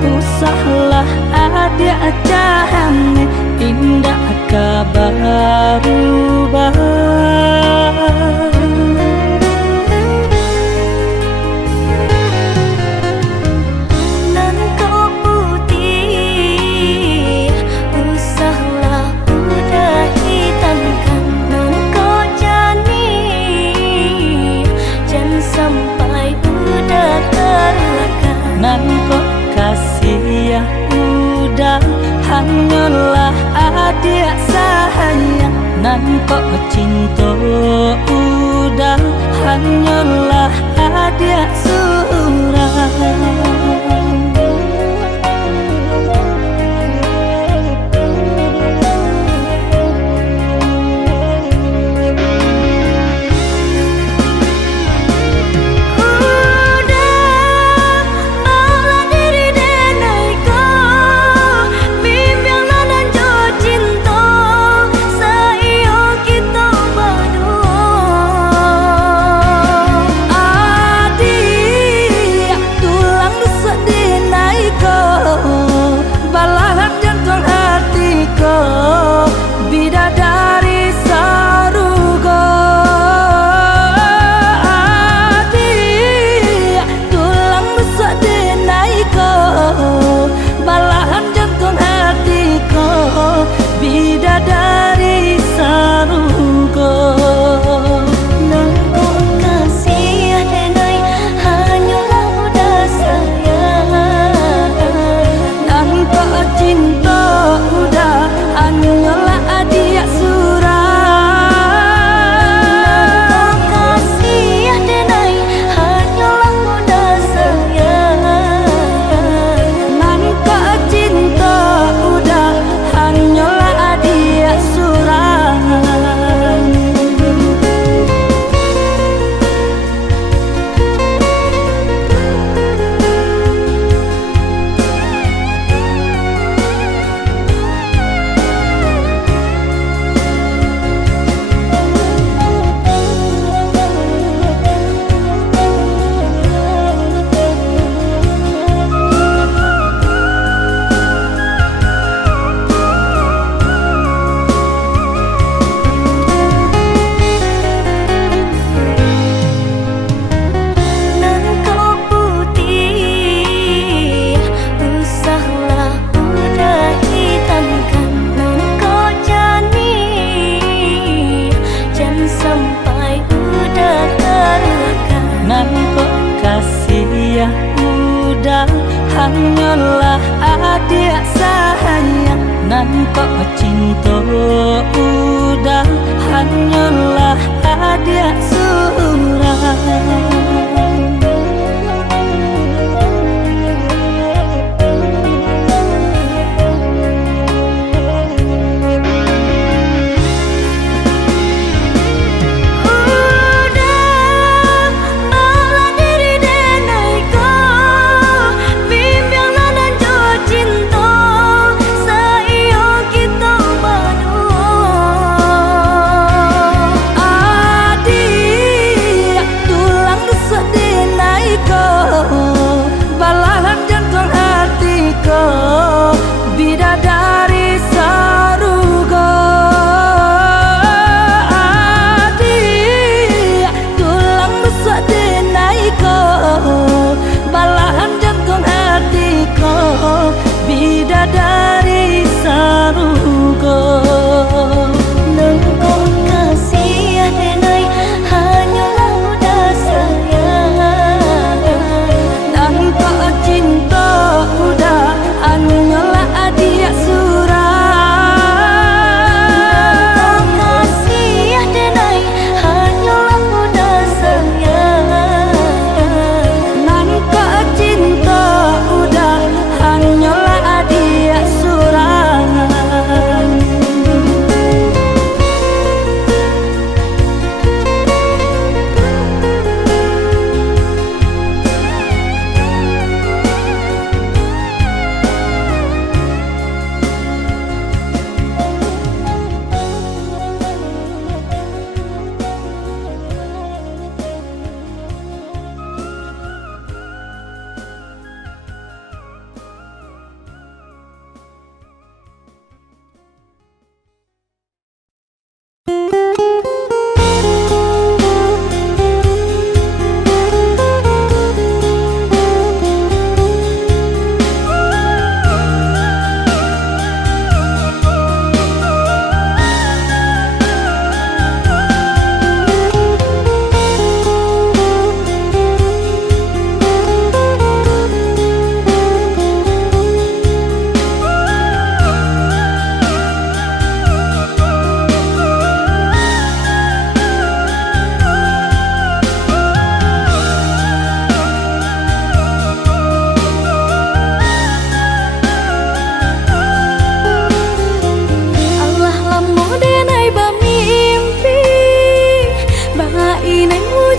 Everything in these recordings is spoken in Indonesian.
Usahlah ada acarane indah kabar rubah. Nan kau putih, usahlah udah hitamkan. Nan kau jani, jangan sampai udah terluka. Nan kau kasih ya udah hanyalah adik sayang. Nan kok cinta udah hanyalah adik surang. Hanyalah adik sayang. Nan kok cinta udah hanyalah adik surang.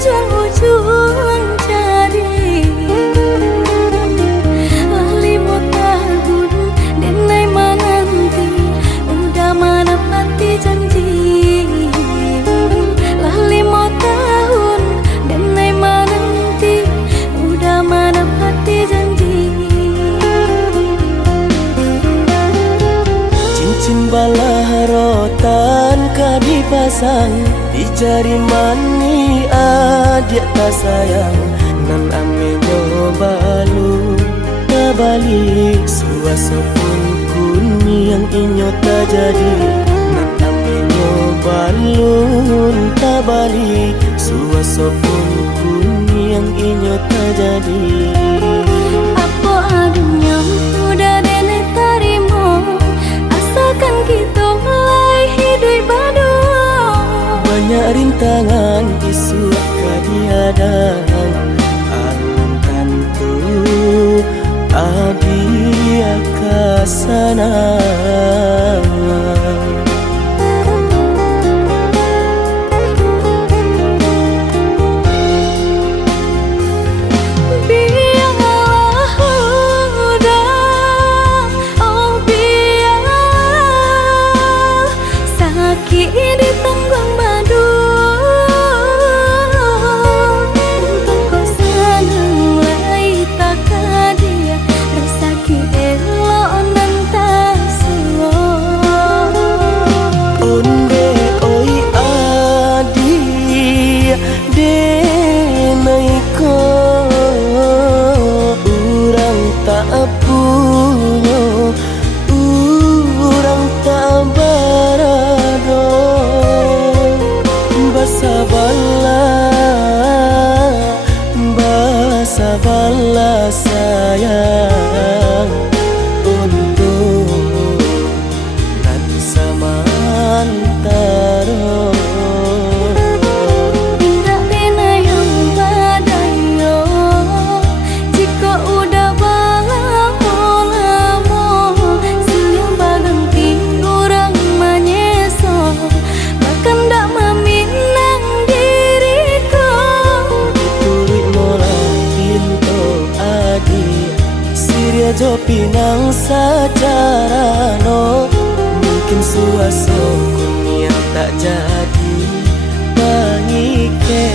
ujung-ujung jadi lali mau tahun denai menanti udah menepati janji lali mau tahun denai menanti udah menepati janji cincin balah rotan kadi pasang di jari mani adik tak sayang nan amenyo balu tak balik suasopun kuni yang inyo tak jadi nan amenyo balun tak balik suasopun kuni yang inyo tak jadi apa adunya udah nenek tarimo asalkan kita mulai hidup baru banyak rintangan isu kadiadang alun tentu adia kasana biarlah udah oh biarlah sakit di tenggang badu untuk kau senang lai tak kadia resaki elok nan tak suo onde oi adi denaiko urang tak punya urang tak barado basa bala sayang untuk nan samantaro Indah pena yang badayo jika udah lamo siang baganti orang menyeso bahkan tak meminang diriku turut molang pinto adi siria jo pinang sacara no mungkin suaso kunia tak jadi mengike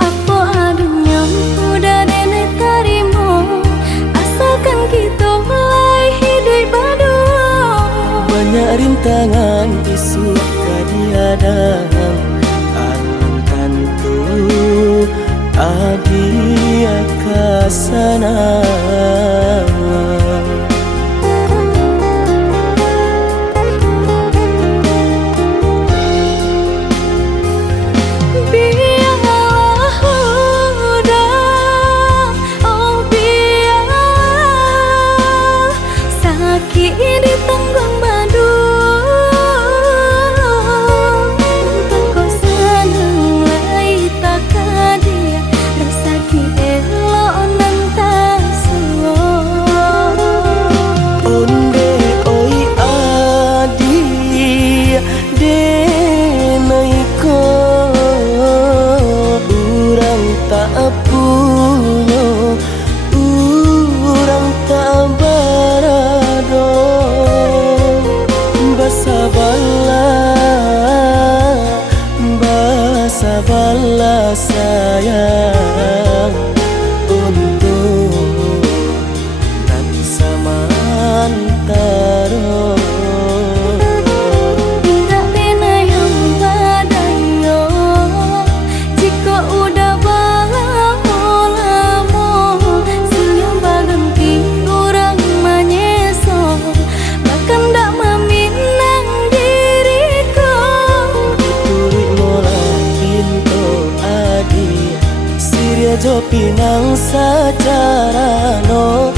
apa adunya udah nenek tarimo asalkan kita mulai hidup baru banyak rintangan isu kadiadang alun tentu adia kasana biarlah udah oh biarlah sakit di tenggang badu pinang secara no,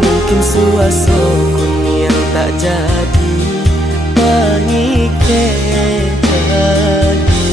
mungkin suaso kun yang tak jadi mengikat lagi.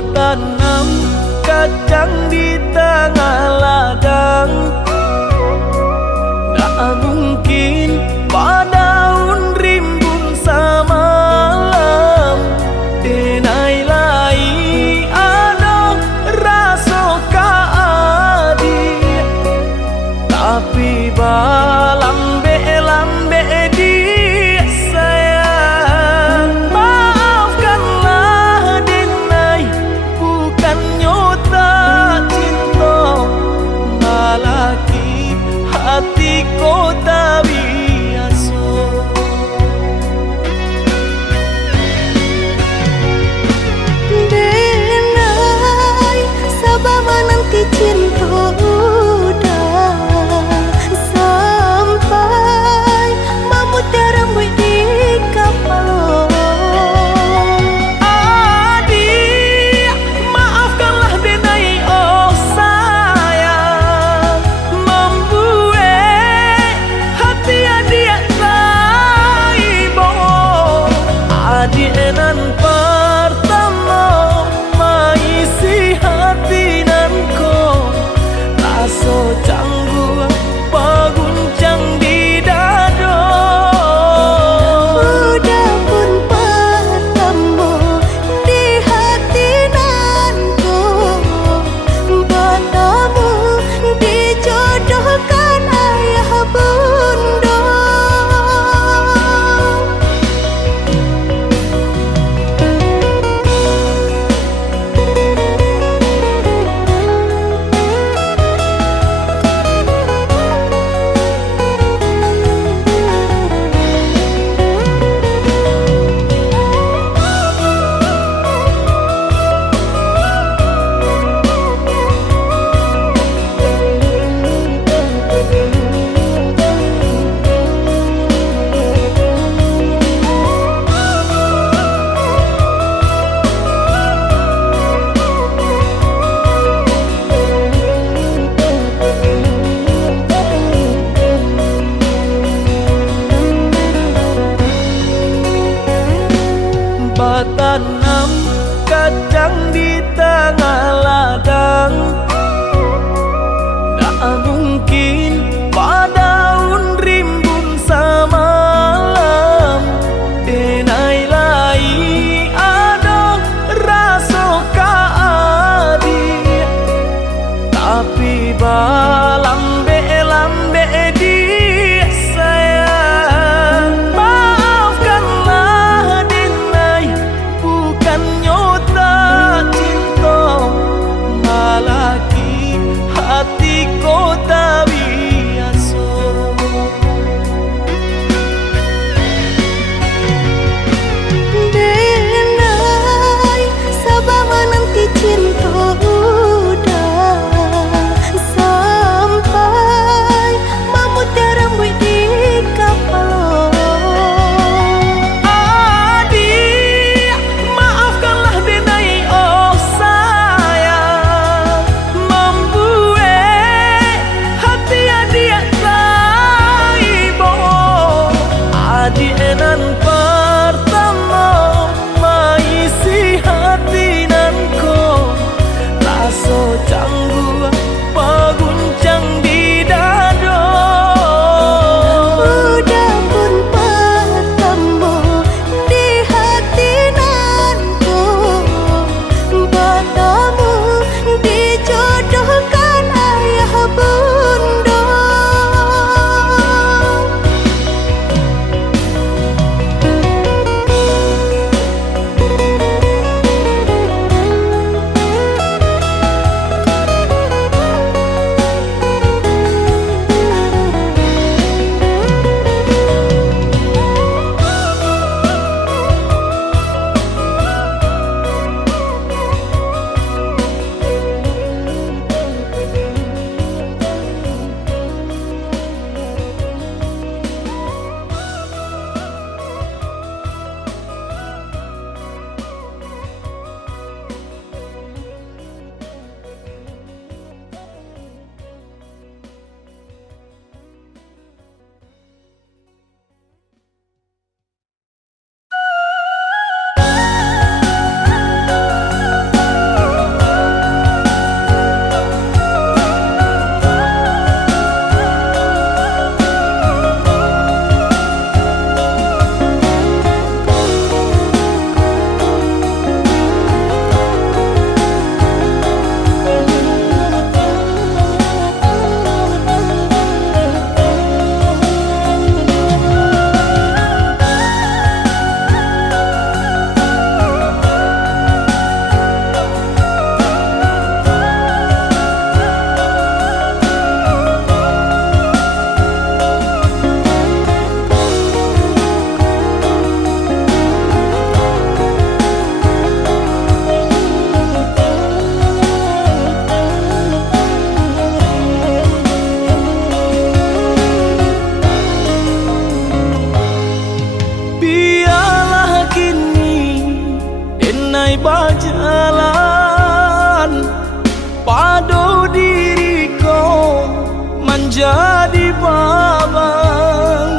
Tanam kacang di tengah ladang, tak mungkin padaun rimbun samalam. Denai lai ada rasa kaadi, tapi lambe di sayang. Maafkanlah Denai, nyota cinta malaki hati kota biasa. Denai sabar menanti cinta udah sampai memutih rambut di kapal. Nan pertama maisi hati nan ko tapi lambe dia sayang. Maafkanlah Denai, bukan nyota cinta, malaki hati kota biasa. Denai, sabar menanti cinta udah sampai memutih rambut di kapal. Adik, maafkanlah Denai, oh sayang, membuat hati adik taibo. Adik nan pertama maisi hati nanko, laso canggung paguncang di dado. Udah pun pertemu di hati nanku, bertemu dijodohkan ayah bunda. Biarlah kini Denai berjalan, padu diriku menjadi babang.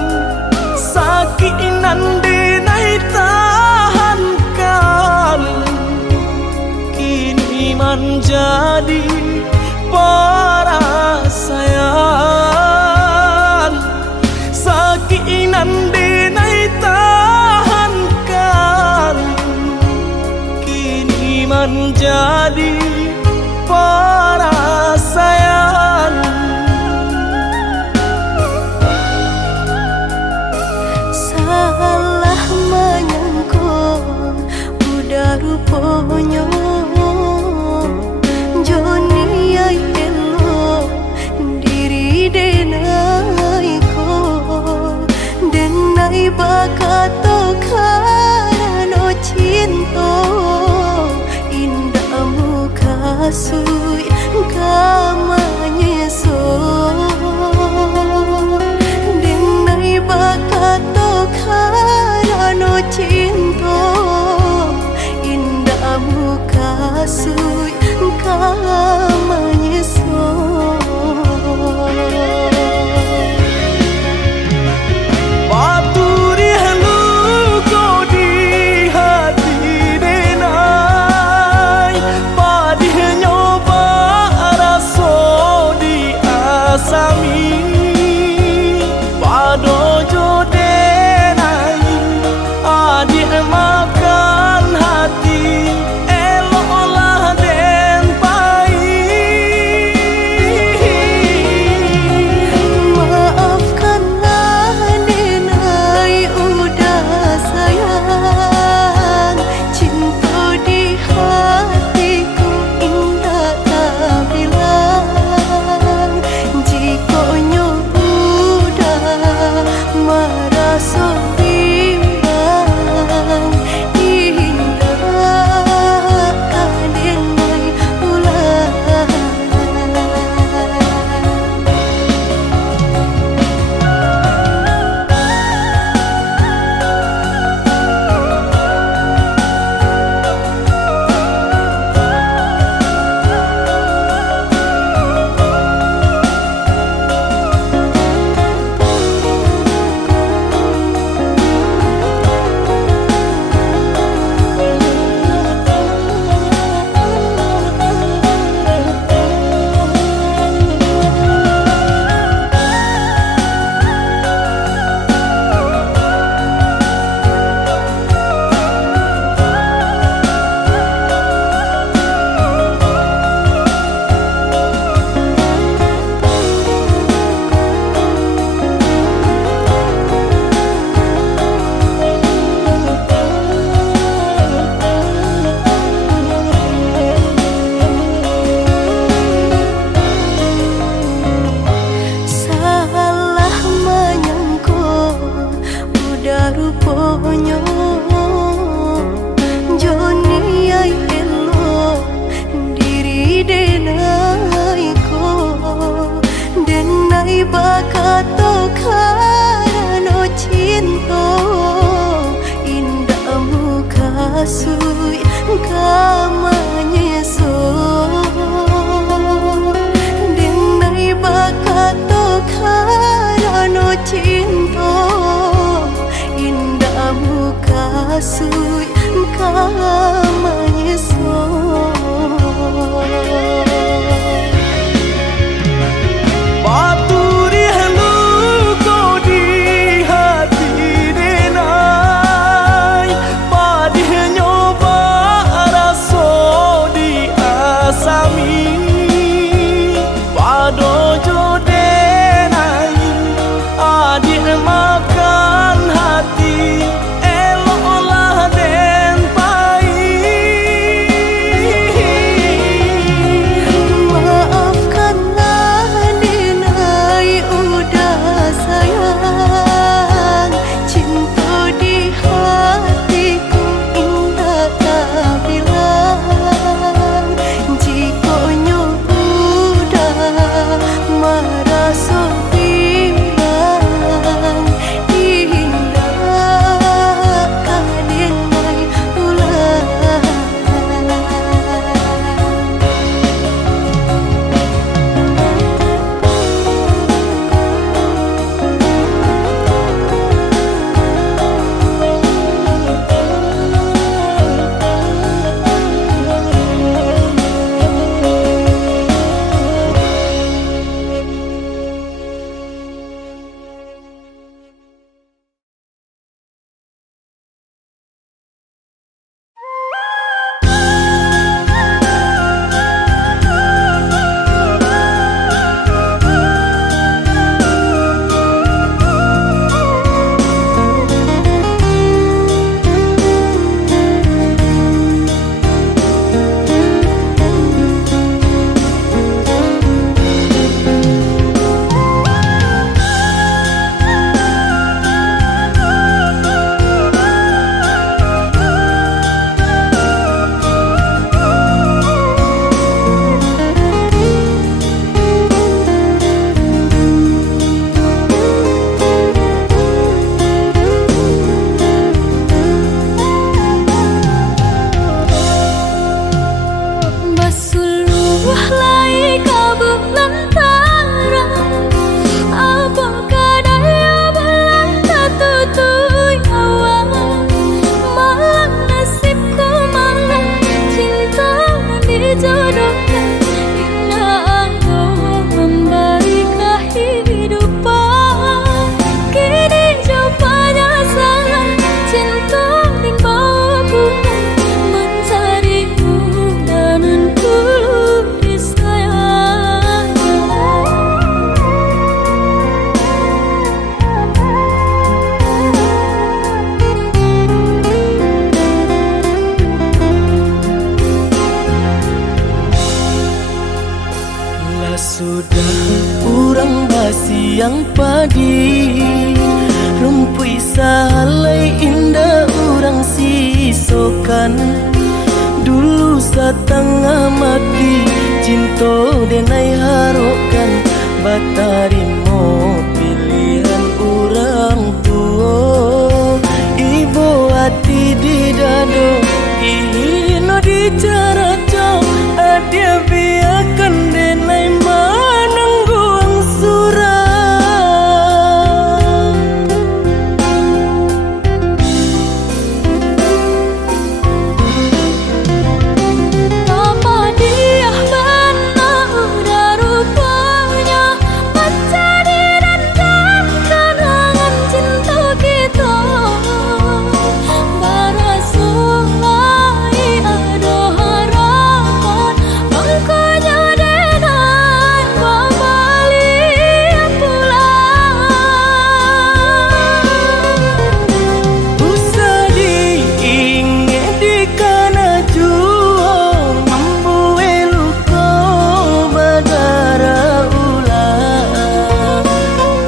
Sakit nan Denai tahankan, kini menjadi perasaan. Sakit nan Denai tahankan, kini menjadi perasaan. Salah menyangka udah rupanya Joni ay elo diri Denai ko. Denai bakato karena cinta, indah muka sui kamanya so. Denai bakato karena cinta, indah muka sui kamanya so. Paturi haluko di hati Denai, padih nyoba raso di asami. Padojo Denai, adik makan hati, eloklah Den pai. karena cinta indahmu kasih kama nyesok denai bakato karena cinta indahmu kasih kama nyesok Paturi halu kau di hati denai Padih nyoba raso di asami Padojo denai adik makan hati Eloklah den pai maafkanlah denai udah sayang cinta di hatiku indah tak bilang jika udah marah so bilang indah kadenai ulang Basuluh lai kabulan tarang Apakah daya bulan tak tutui awang Malang nasibku malang cinta dijodohkan Indah Allah memberi kehidupan Kini jawabannya salah cinta di bawah bulan Mencarimu dan tulus disayang Lah sudah urang basiang padi Rumpui salai indah urang sisokan Dulu setengah mati cinta denai harokan Batarimo pilihan urang tua Ibu hati di dado Ihino di caraco Adia biarkan denai manangguang surang Apa dia benar udah rupanya Mencari dan kenangan cinta kita Barasulai ada harapan Angkanya denai kembali pulang Usah diingat di kana jual Membuai luka badara ulang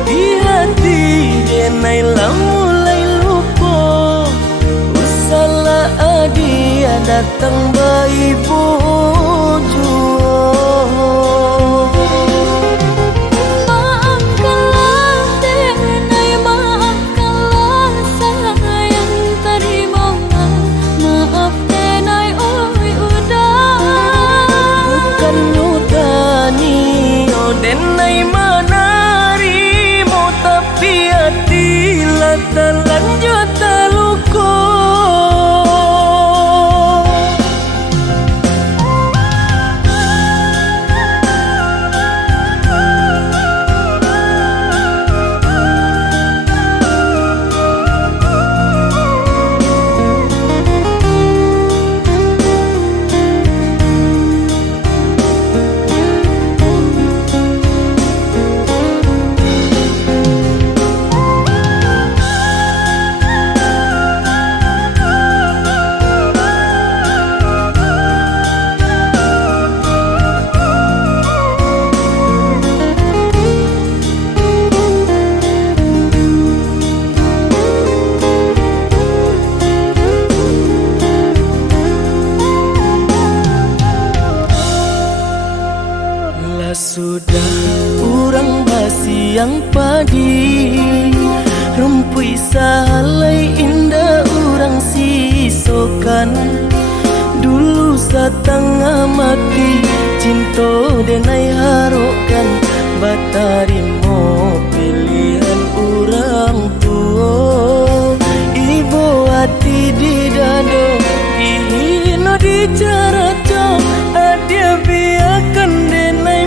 Di hati denai lah mulai lupa Usahlah adia datang bayi bojo Maafkanlah denai denai menarimo tapi hati lah terlanjut terluka. Sudah urang basiang padi rumpui salai indah urang sisokan dulu satengah mati cinta denai harokan batarimo pilihan urang tua ibu hati di dado dihino di cara cok adia biarkan denai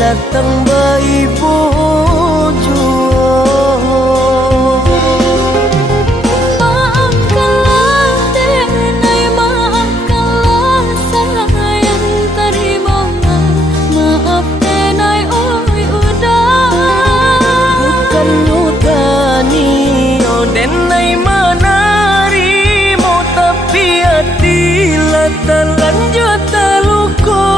datang bayi bojo. Maafkanlah denai, maafkanlah sayang terimolah. Maaf denai oi udah. Bukan nyutani oh denai menarimo tapi hati lah terlanjut terluka.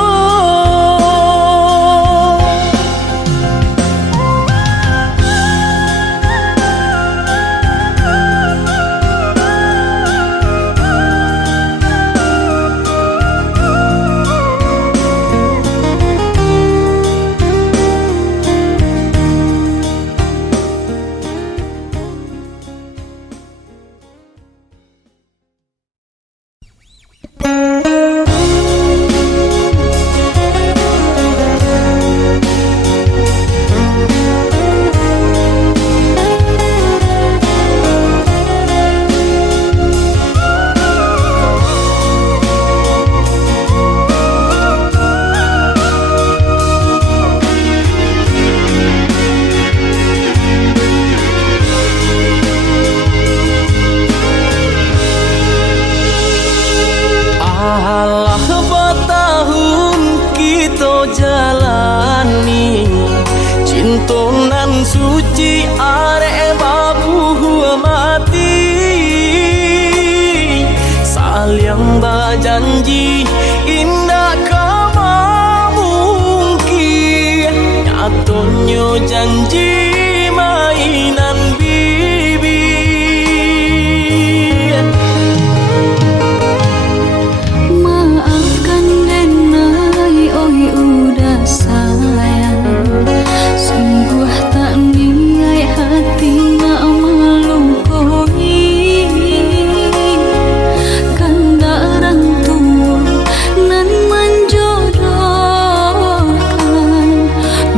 Jalani cintonan suci are babu mati saling berjanji indah kama mungkin nyatonya janji mainan bibi. Maafkan denai oi udah sayang, sungguh tak niat hati nak melukoi. Kanda orang tua nan menjodohkan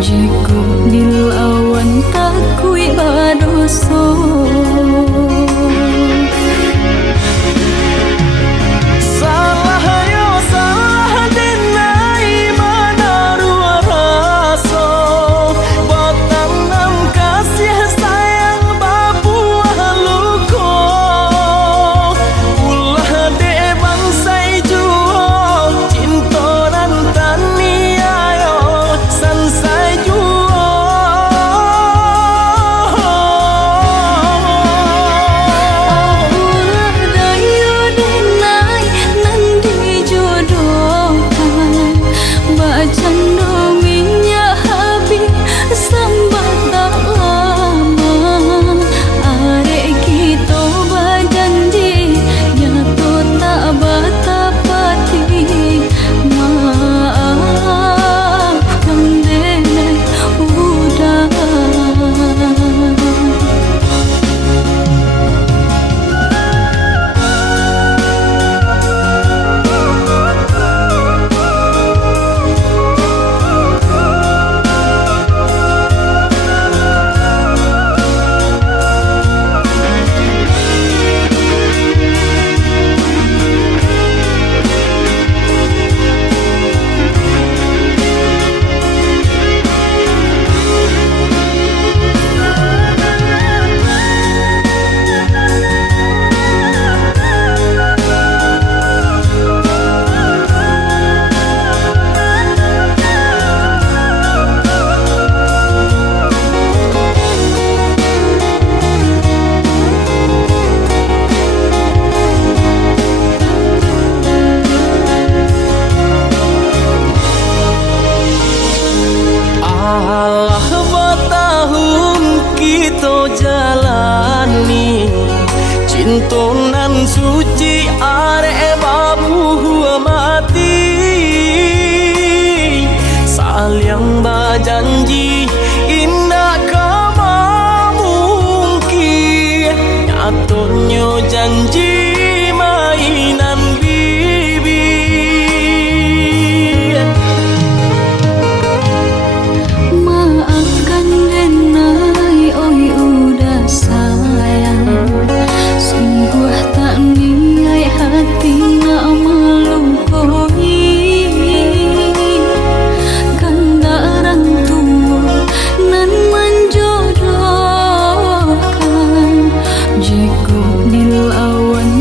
jika dilau Cintonan suci are babu hua mati Saling berjanji indah kama mungkin Nyatanya janji mainan bibi Maafkan Denai, oi udah sayang Sungguh tak niat hati nak melupaui Kanda orang tua nan menjodohkan Jika dilawan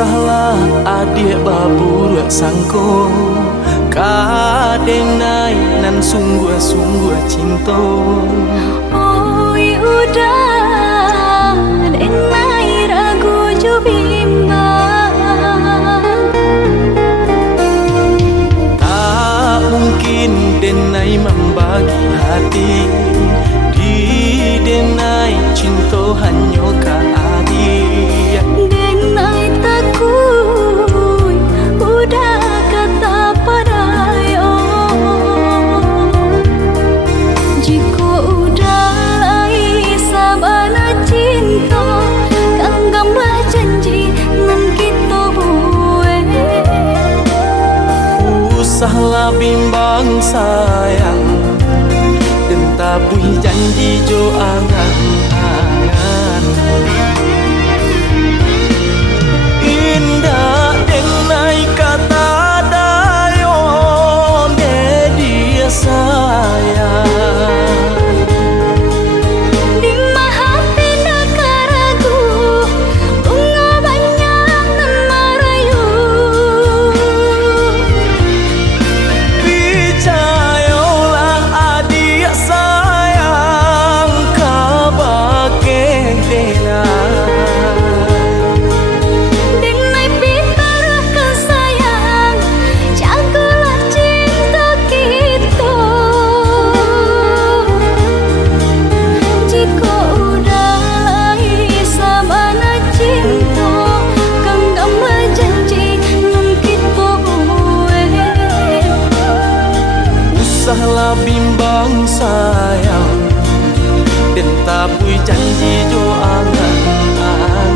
Usahlah adik babur sangko kadenai nan sungguh-sungguh cinta. Oi udah denai ragu jo bimbang. Tak mungkin denai membagi hati, di denai cinta hanya ka adik. Denai takut udah kata padayo. Jika udah lai sabana cinta, ganggamlah janji nan kita buat. Usahlah bimbang sayang, dan tabui janji jo angan-angan. Indah denai kata dayon de dia sayang. Di hati nak ragu, bunga banyak nan merayu. Percayalah adik sayang, kabake denai. Denai pitarah kesayang, jagalah cinta kita. Jika udah lai sabana cinta, ganggamlah janji nan kita buat. Usahlah bimbang sayang, dan tabui janji jo angan-angan.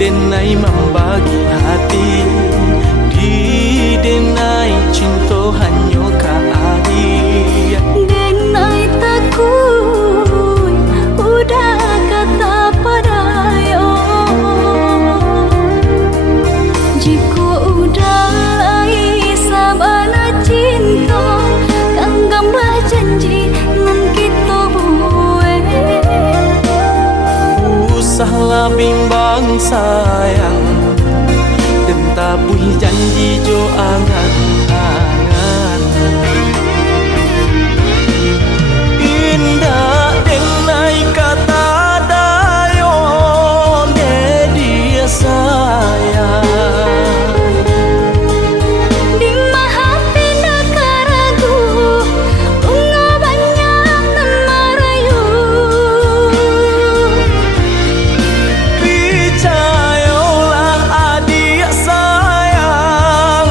Denai membagi hati, di denai cinta hanya ka adik. Denai takut udah kata padayo. Jika udah lai sabana cinta, ganggamlah janji nan kita buat. Usahlah bimbang sayang, dan tabui janji jo angan-angan. Indah denai kata dayon de dia sayang. Di hati nak ragu, bunga banyak nan merayu. Percayalah adik sayang,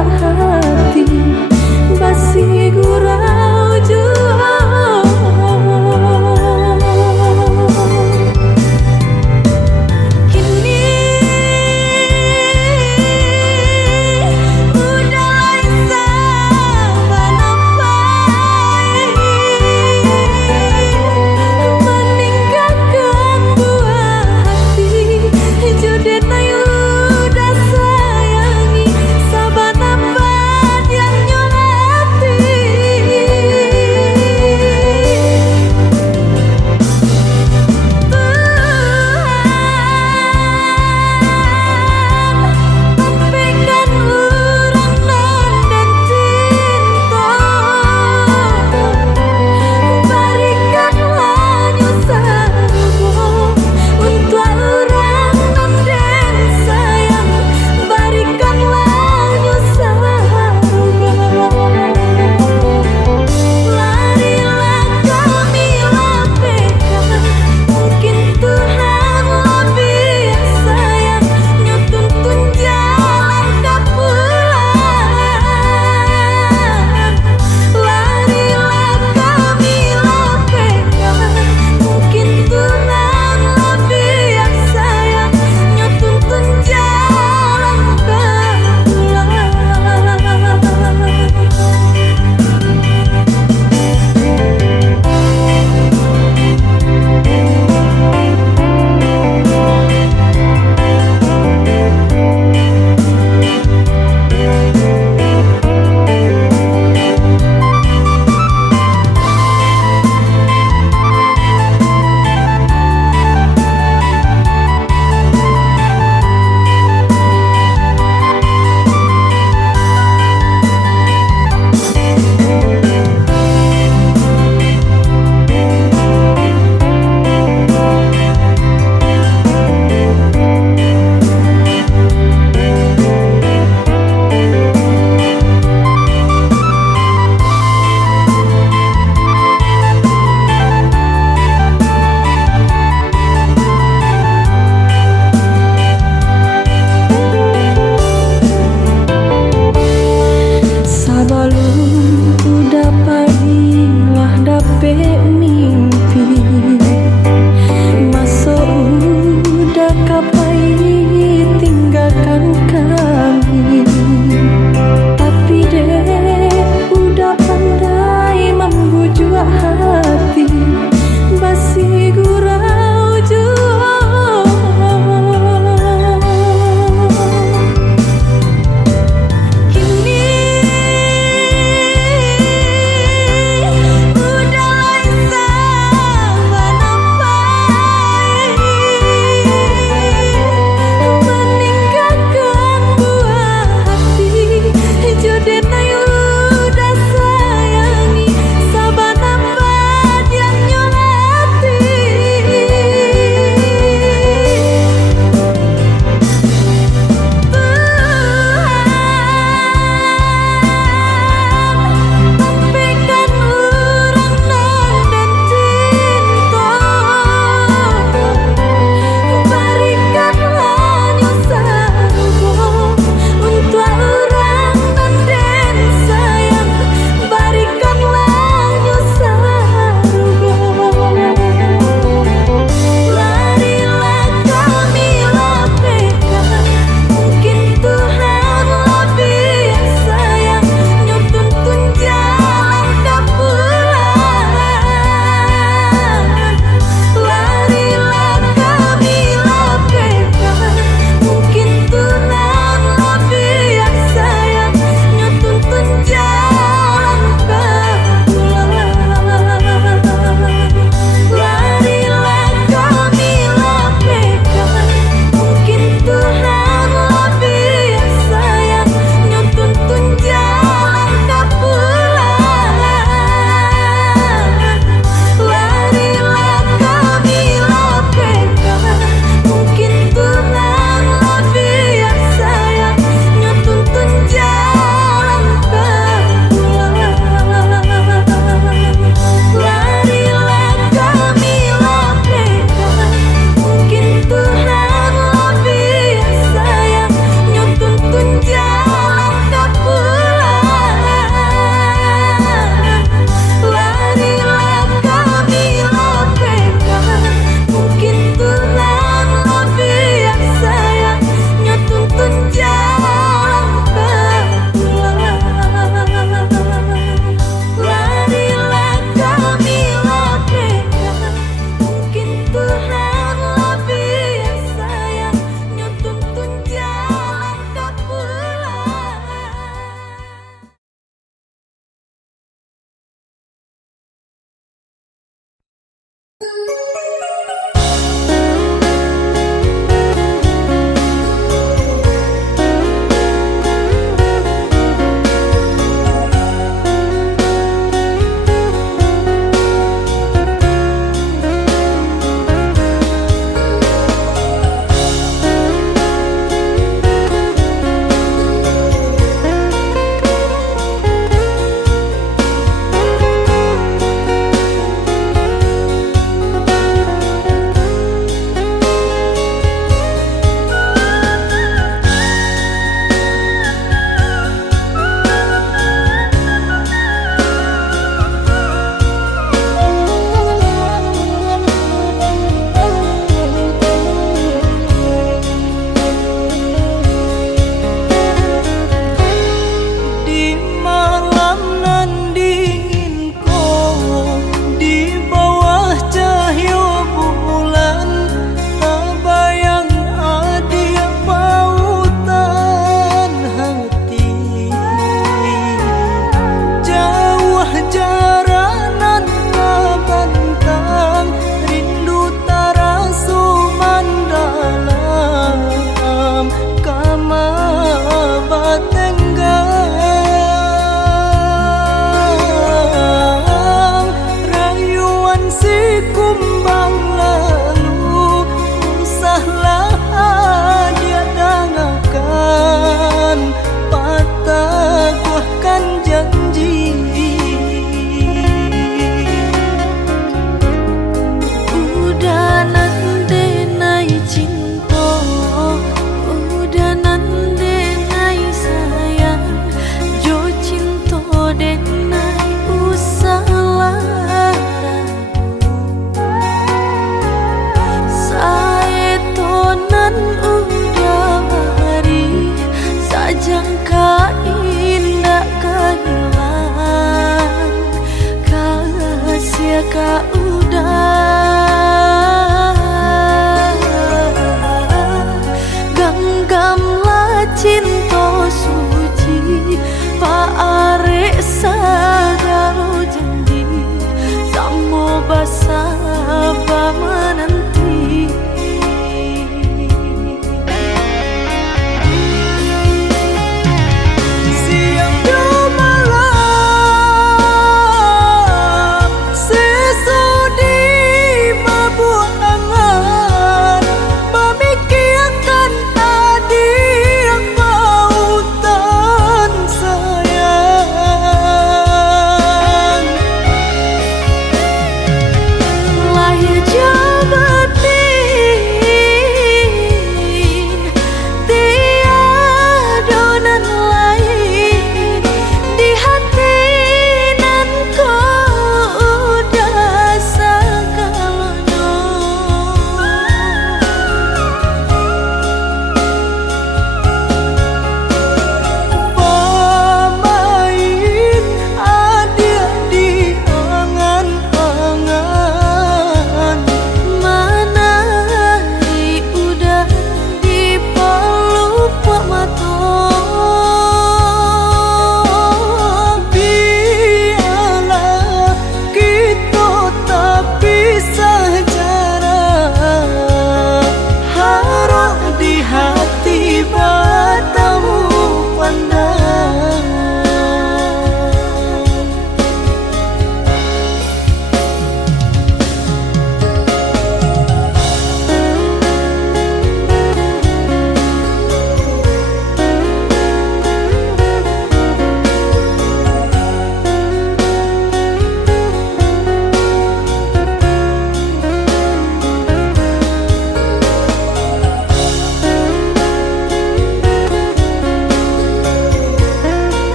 buah hati basi gurau jua. Kini udah saban apai meninggalkan buah hati judet ayu udah sayangi saban apai.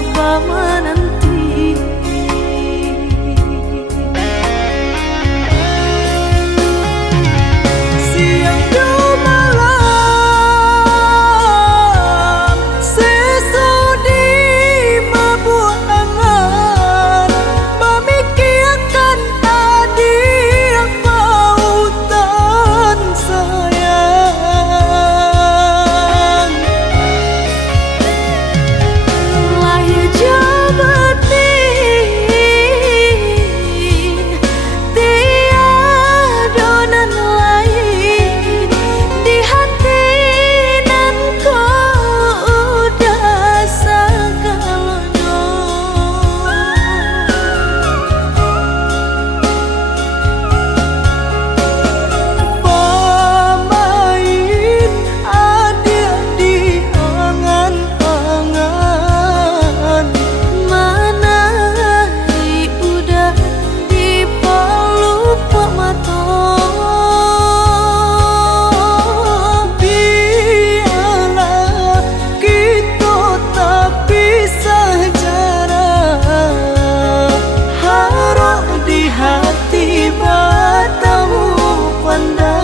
apa menanti. Siang dan malam sesudi mabuk angan memikirkan adik pautan sayang. Lahir jabatin tiada nan lain di hati nan kau udah segalanya. Pamain adik di angan-angan Mana udah di pelupa mata. biarlah kita tak pisah jarak, harap di hati bertemu pandang.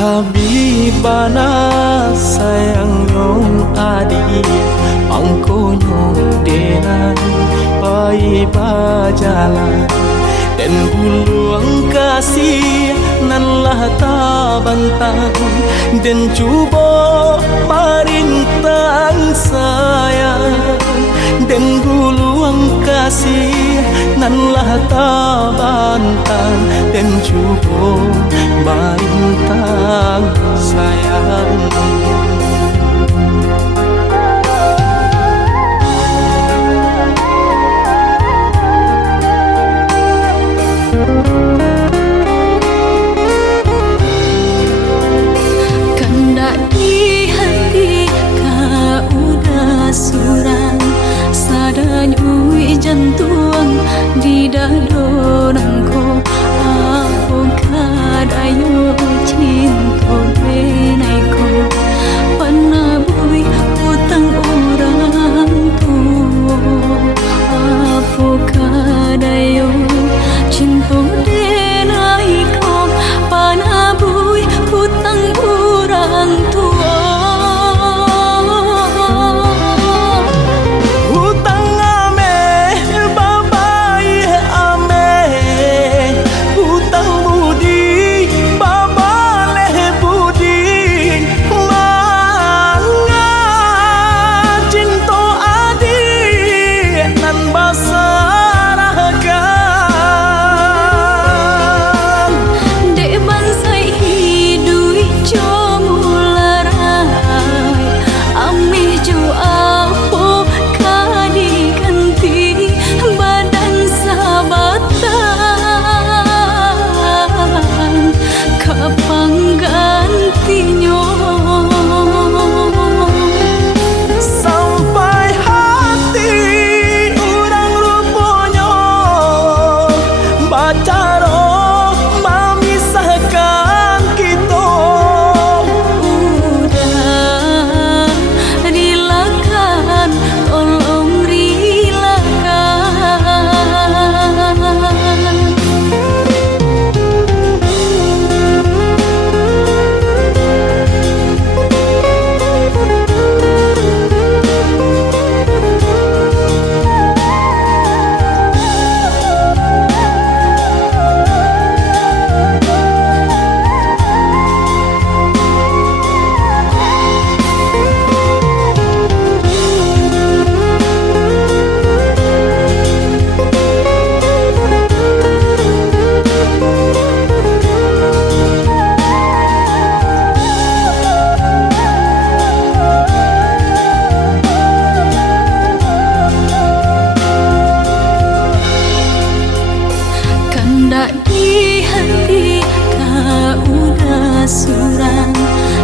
Habibana sayang nyong adi pangko nyong denan pai bajalan dan buluang kasih nan lah tabantang dan cuba marintang sayang dan buluang kasih nan lah tabantang dan cuba marintang sayang. Kandak di hati kau udah surang sadanya ui jantung di dadonangku. Aku kadayo cinta benaiku panabui utang orang tua. Aku kadayo cinta surang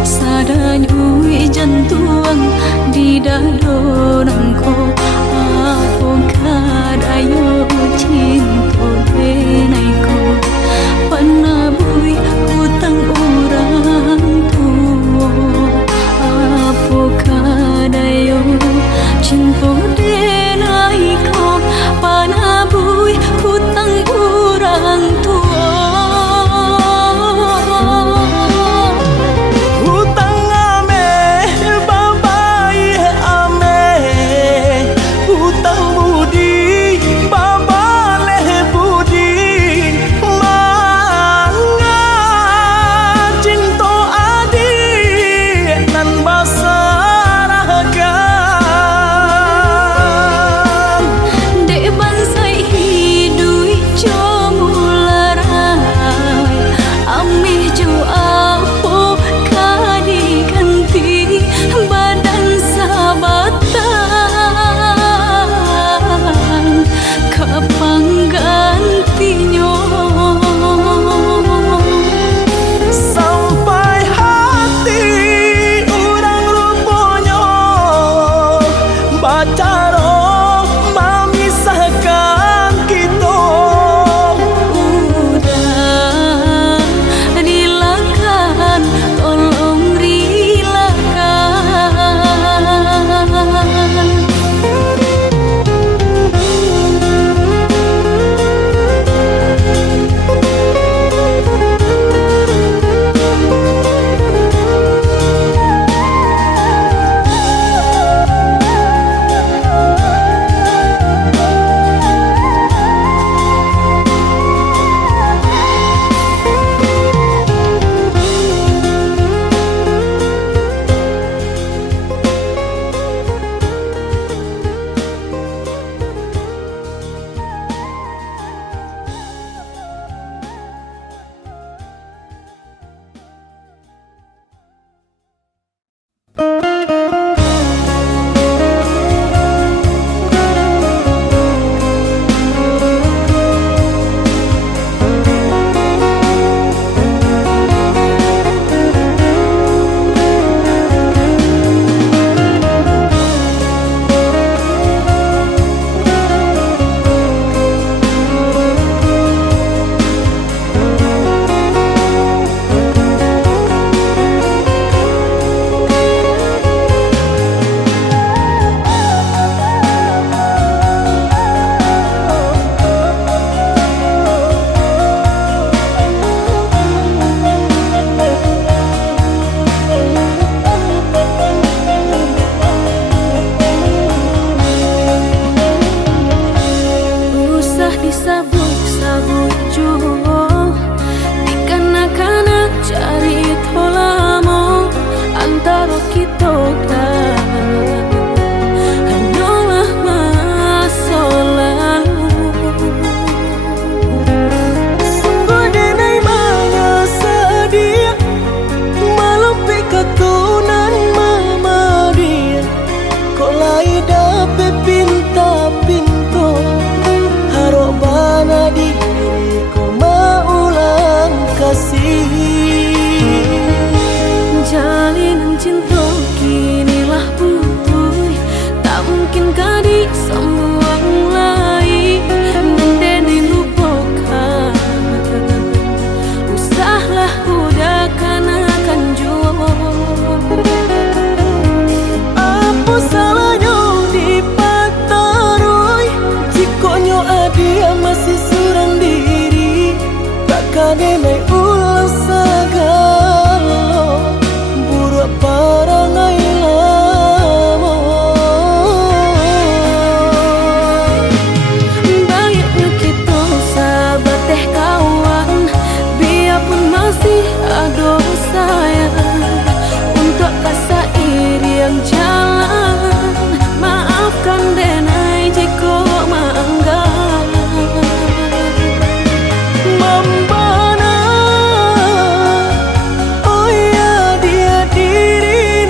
sadany ui jantuang di dado nangko aku kadayo cinta denaiko panabui hutang orang tua aku kadayo cinta denaiko panabui hutang orang tua. Jalinan cinta kinilah putus, tak mungkin kau disembuang lagi. Mendeni lupakan, usahlah udah akan jua. Apa salahnya dipataroi, jikonyo adia masih surang diri, takkan naik ulang segala. Parangai lama baiknya kita sahabat teh kawan, biarpun masih ada sayang untuk kasa iri yang jalan. Maafkan denai jika maanggap membana. Oh ya dia diri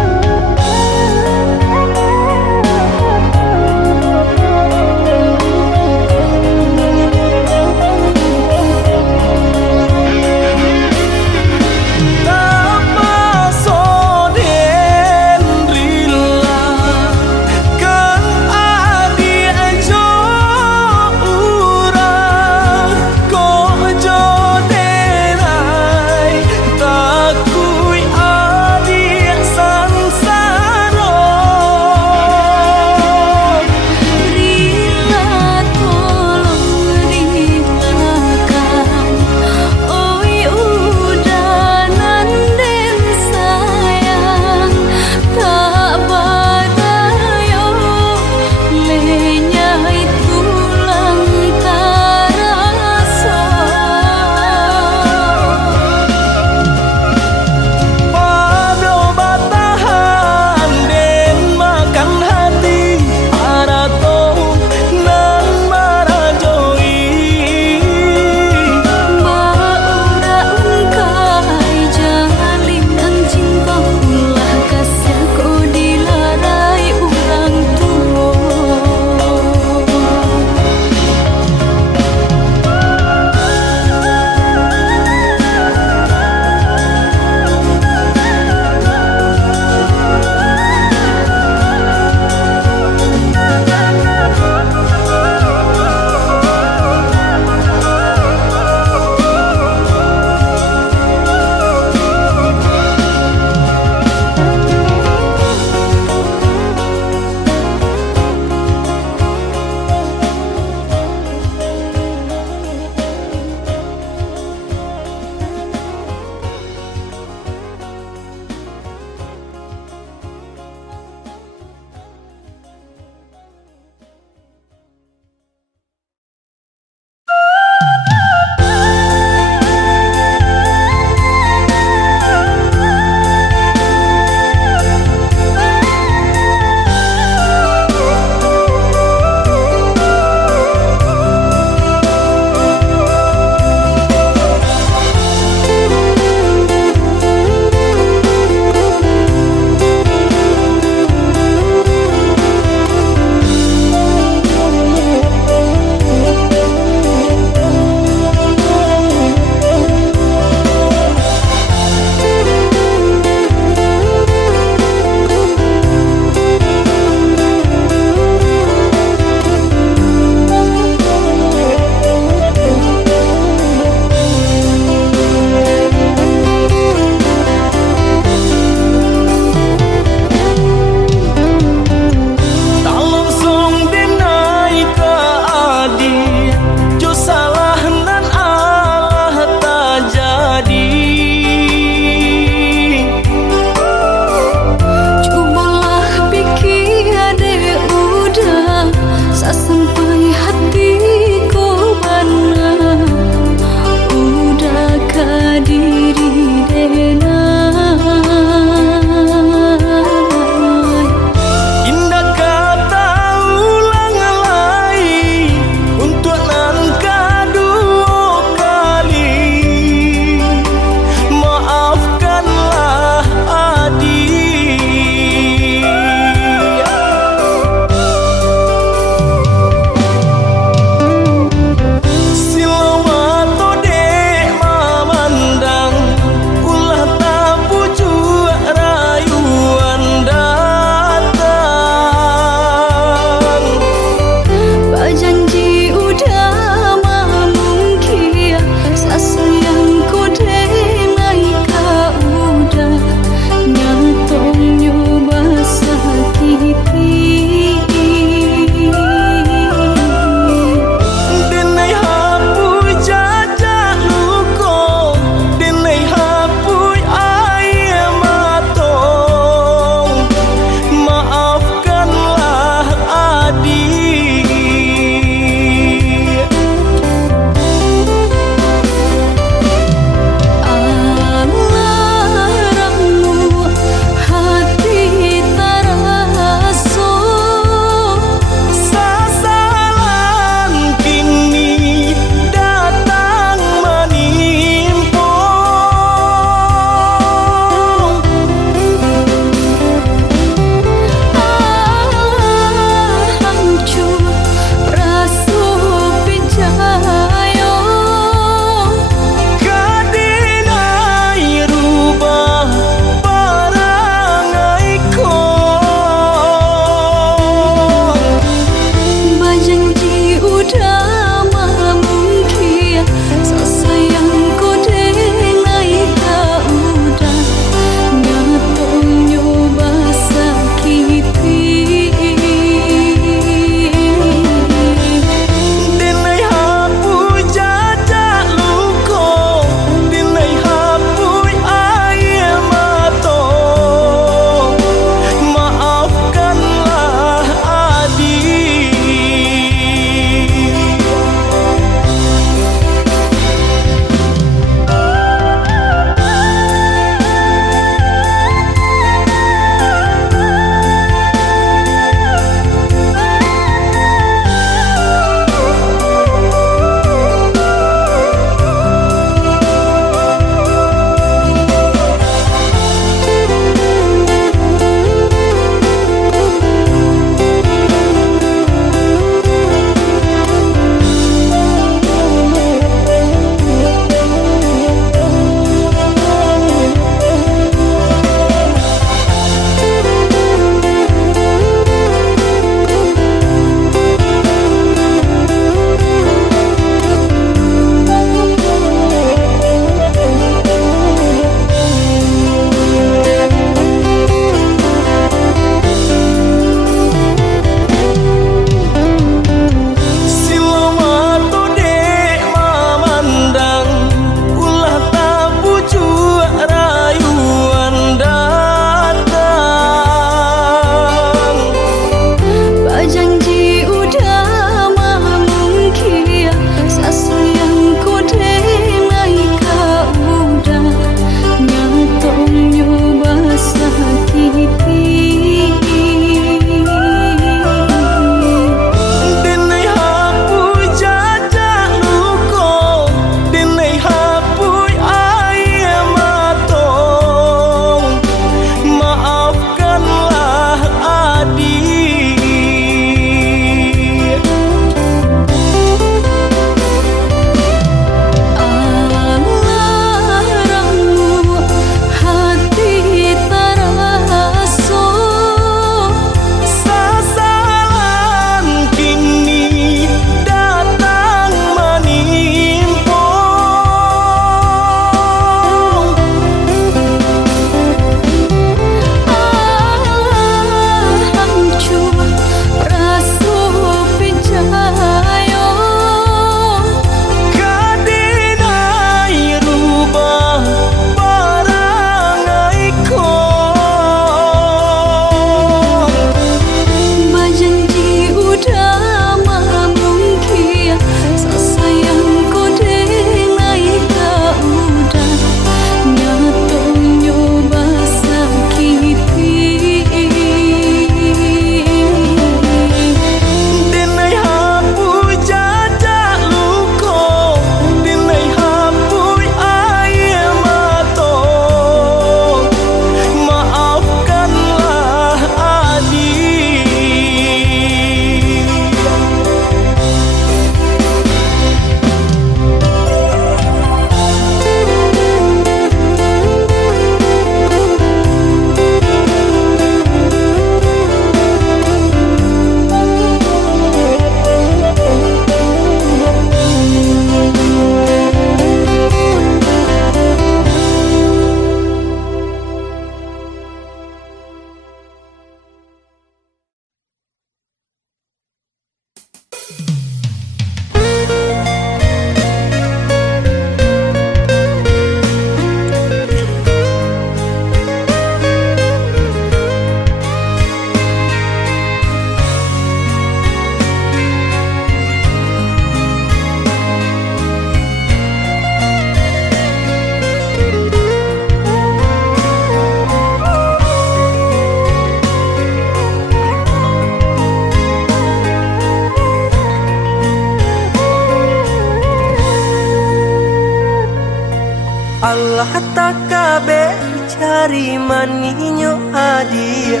Allah tak kabe cari maninyo hadiah,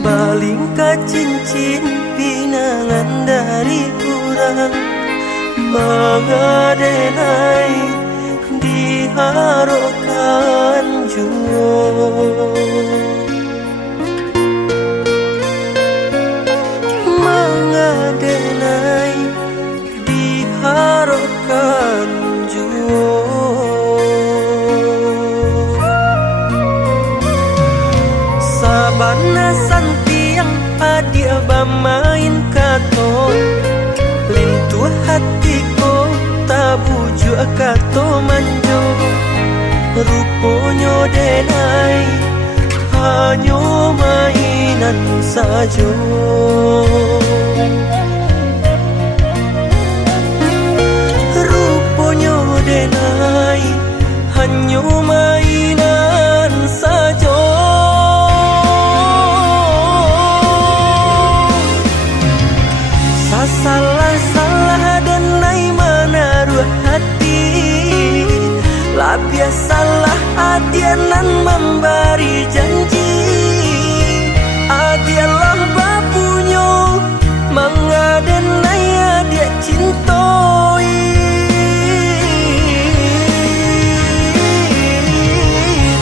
baling ka cincin pinangan dari kurang, mengadenai diharokan juo, mengadenai diharokan juo. Sabana santiang adia bamain kato, lintu hatiko tabuju kato manjo, ruponyo denai hanyo mainan sajo. Ruponyo denai hanyo mainan sajo. Salah-salah dan naik menaruh hati, lah biasalah adianan memberi janji, adialah bapunyo mengadenai adia cintoi,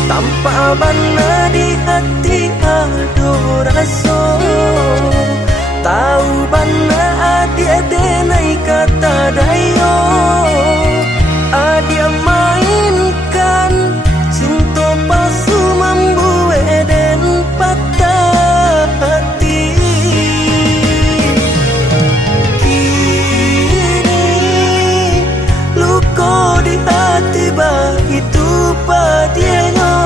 tanpa bana di hati ado raso. Tahu bana adia denai kata dayo, adia mainkan cinta palsu membuat dan patah hati. Kini luka di hati bah itu padianya.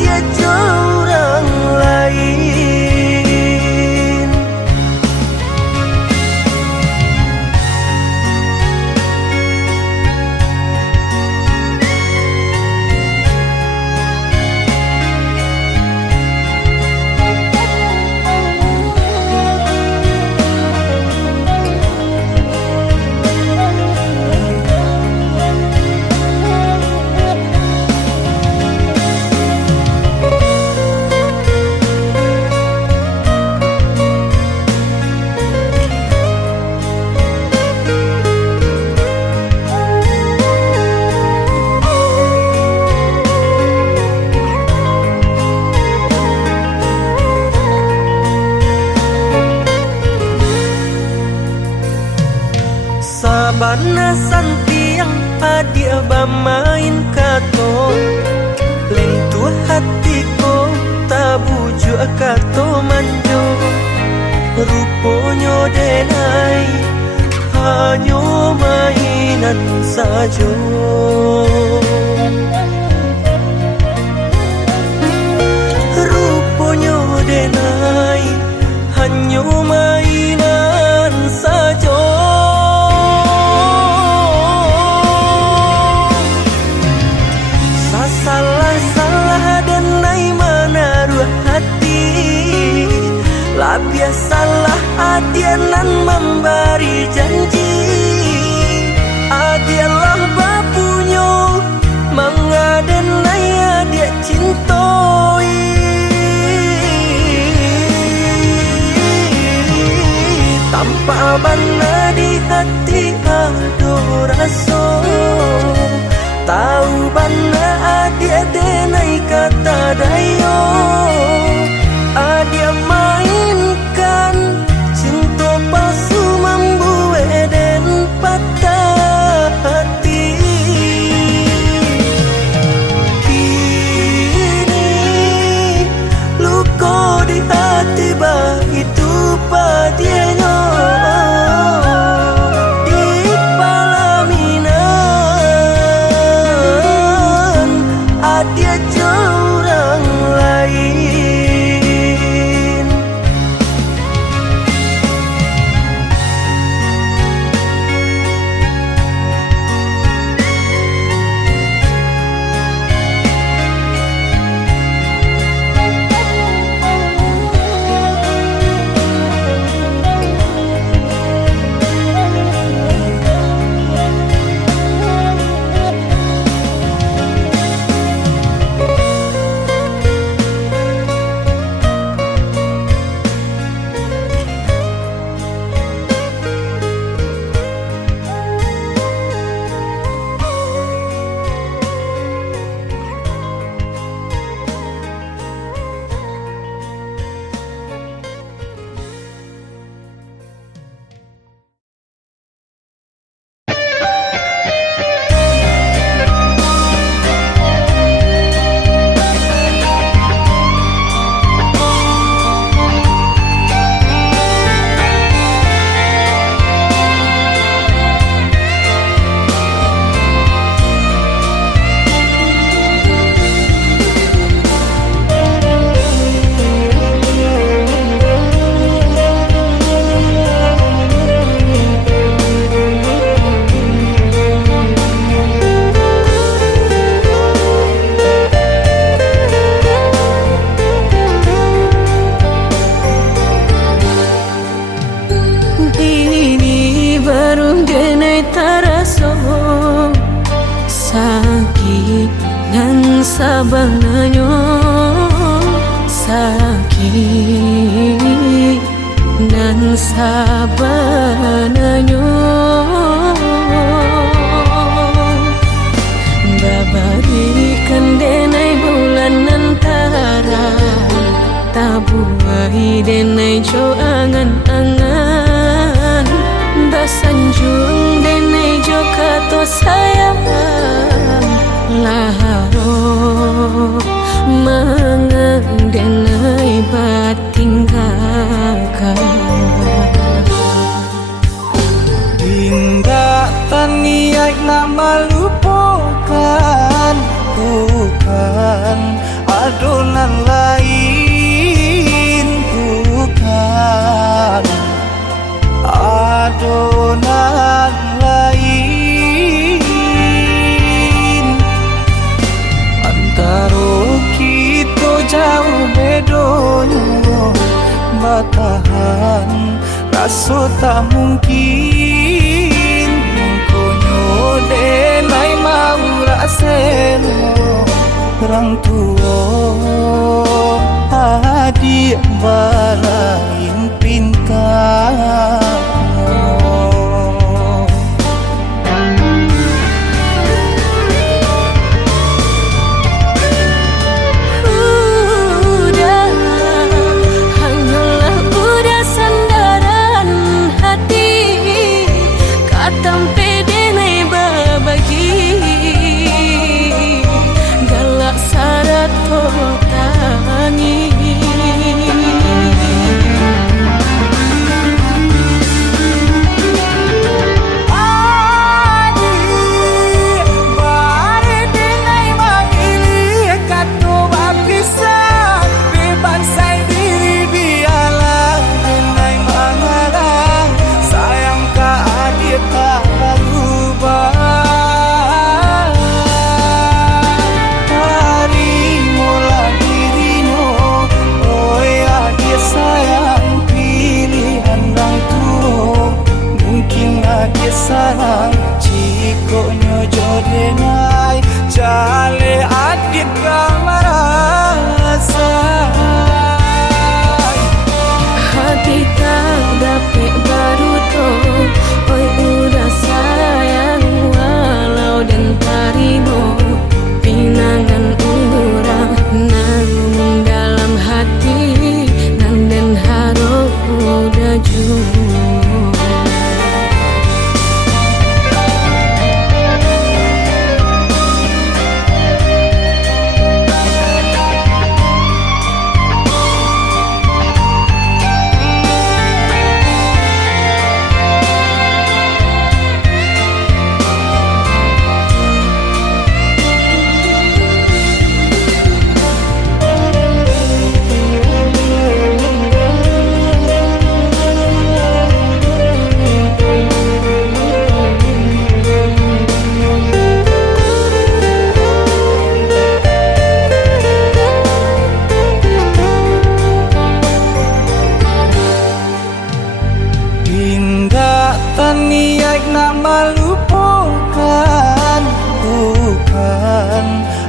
Dia orang lain. Sabana santiang adia bamain kato, lentu hatiko tabuju kato manjo, ruponyo denai hanyo mainan sajo. Ruponyo denai hanyo mainan sajo. Salah-salah dan naik menaruh hati, lah biasalah adianan memberi janji, adialah bapunyo mengadenai adia cintoi, tanpa bana di hati ado raso. Tahu bana adia denai kata dayo, adia mainkan cinta palsu membuat dan patah hati. Kini luka di hati bah itu padianya. Dia orang lain. sabananyo sakit dan sabananyo babarikan denai bulan antara tabuai denai jo angan-angan basanjung denai jo kato sayang laharo mangang denai batinggalkan Hingga taniak nak melupakan bukan adonan lain bukan adonan lain antara kita jauh bedonyo batahan rasa tak mungkin mengkonyo denai mau raseno orang tua adik balain pintar sarang cikonyo jodenai jale adik kamarasa hati tak dapat baru to oi udah sayang walau dan tarimo pinangan urang nang dalam hati nang den haro udah jauh niat nak melupakan bukan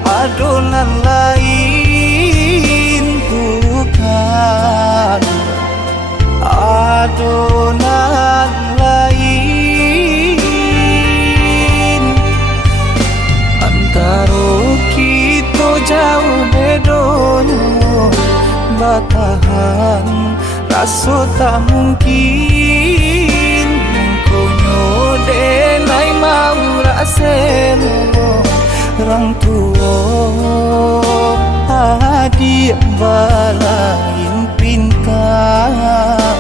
adonan lain bukan adonan lain antara kita jauh bedonyo batahan rasa tak mungkin konyo denai mau raseno orang tua adik balain pintar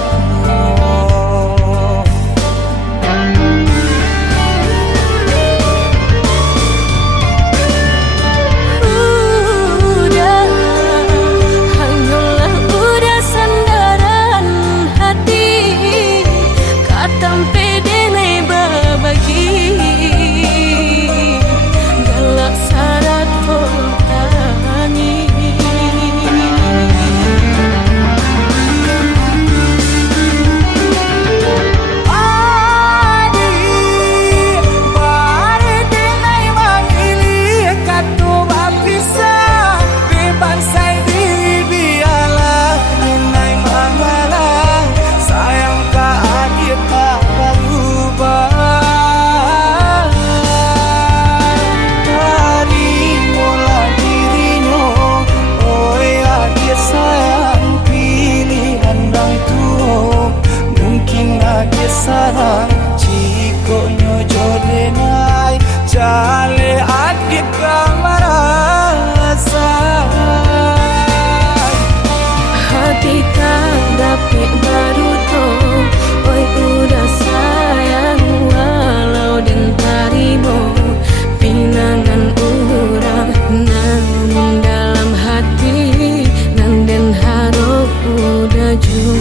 maju.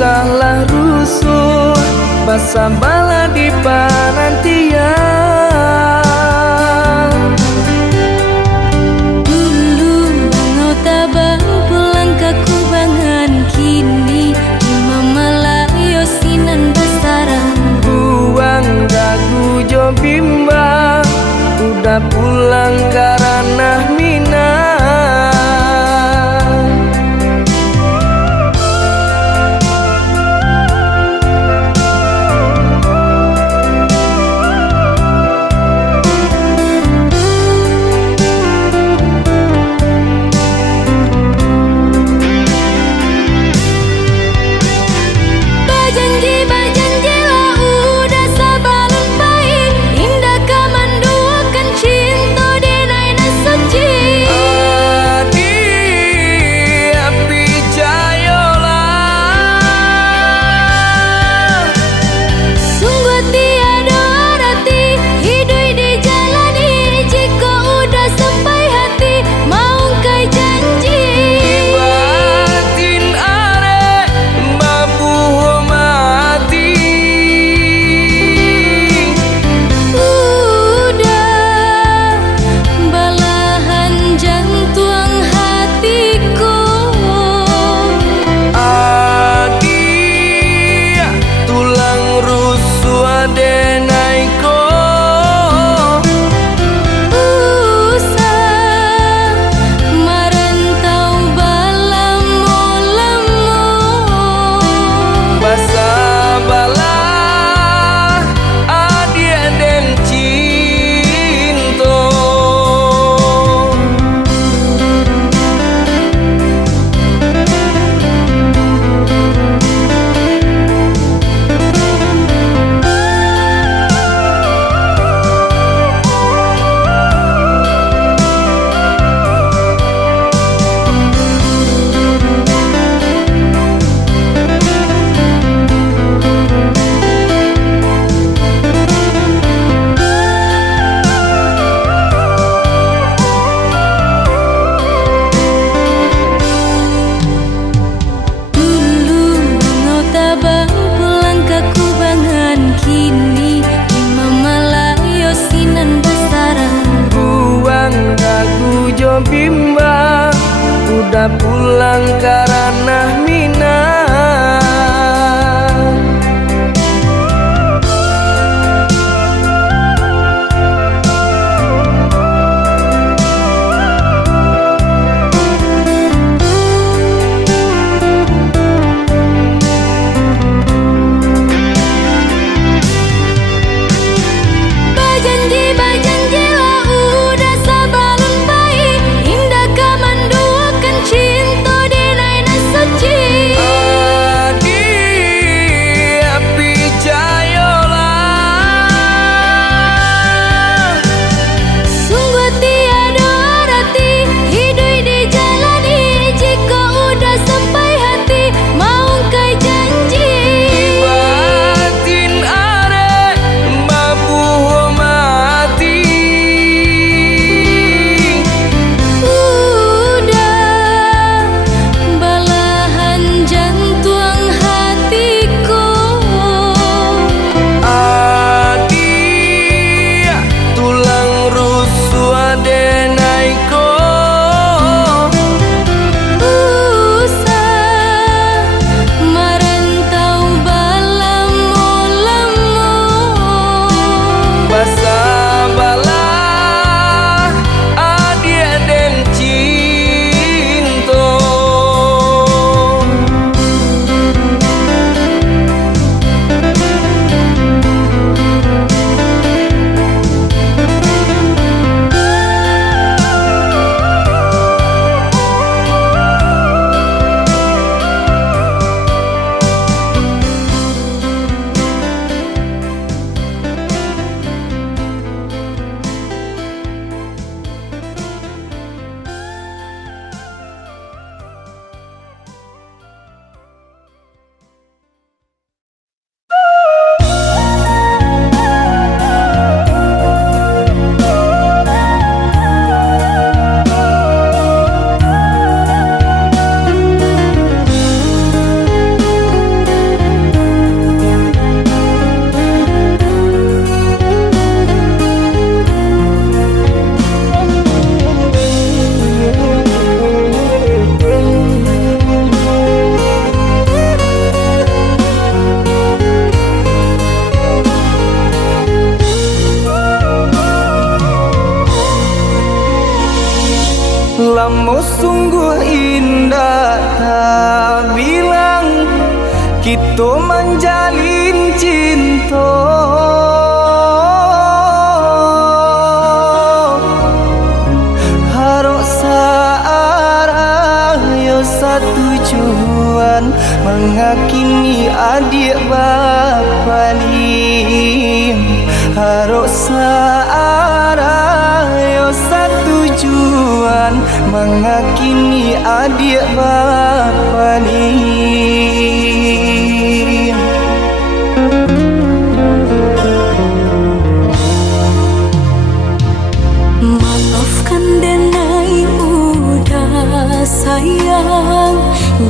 Salah rusuh basa bala di panantian. Dulu engkau tabang pulang ke kubangan, kini di Mamalayo sinan basaran. Buang dagu jo bimbang, udah pulang karena minang. bimbang, udah pulang karena minang. Suci Lamo sungguh indah tak bilang kita menjalin cinta. Harok searah yo satu tujuan mengakini adik bapa ni. Harok searah yo satu tujuan mengakini adik bapa ni. Maafkan denai udah sayang,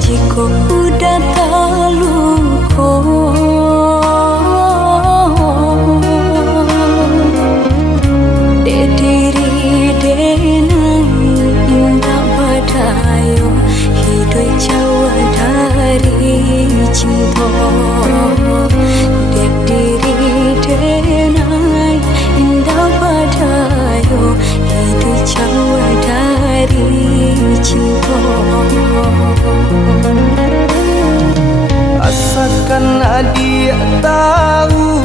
jika udah terluka. Diri denai indah badayo, hidup jauh dari cinta. Diri denai indah badayo, hidup jauh dari cinta. Asalkan adik tahu,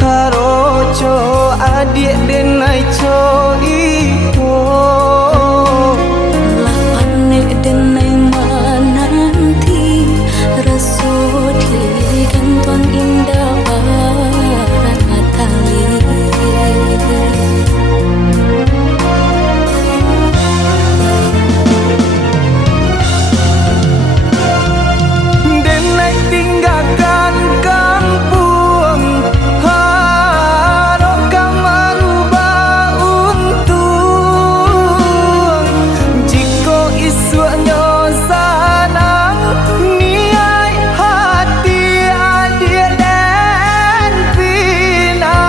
haroco adik denai co itu. Lapane denai menanti, rasul di gantuan indah batali. Denai tinggalkan kampung, harok merubah untung. Jika isunya sanang, niai hati adik dan pinang.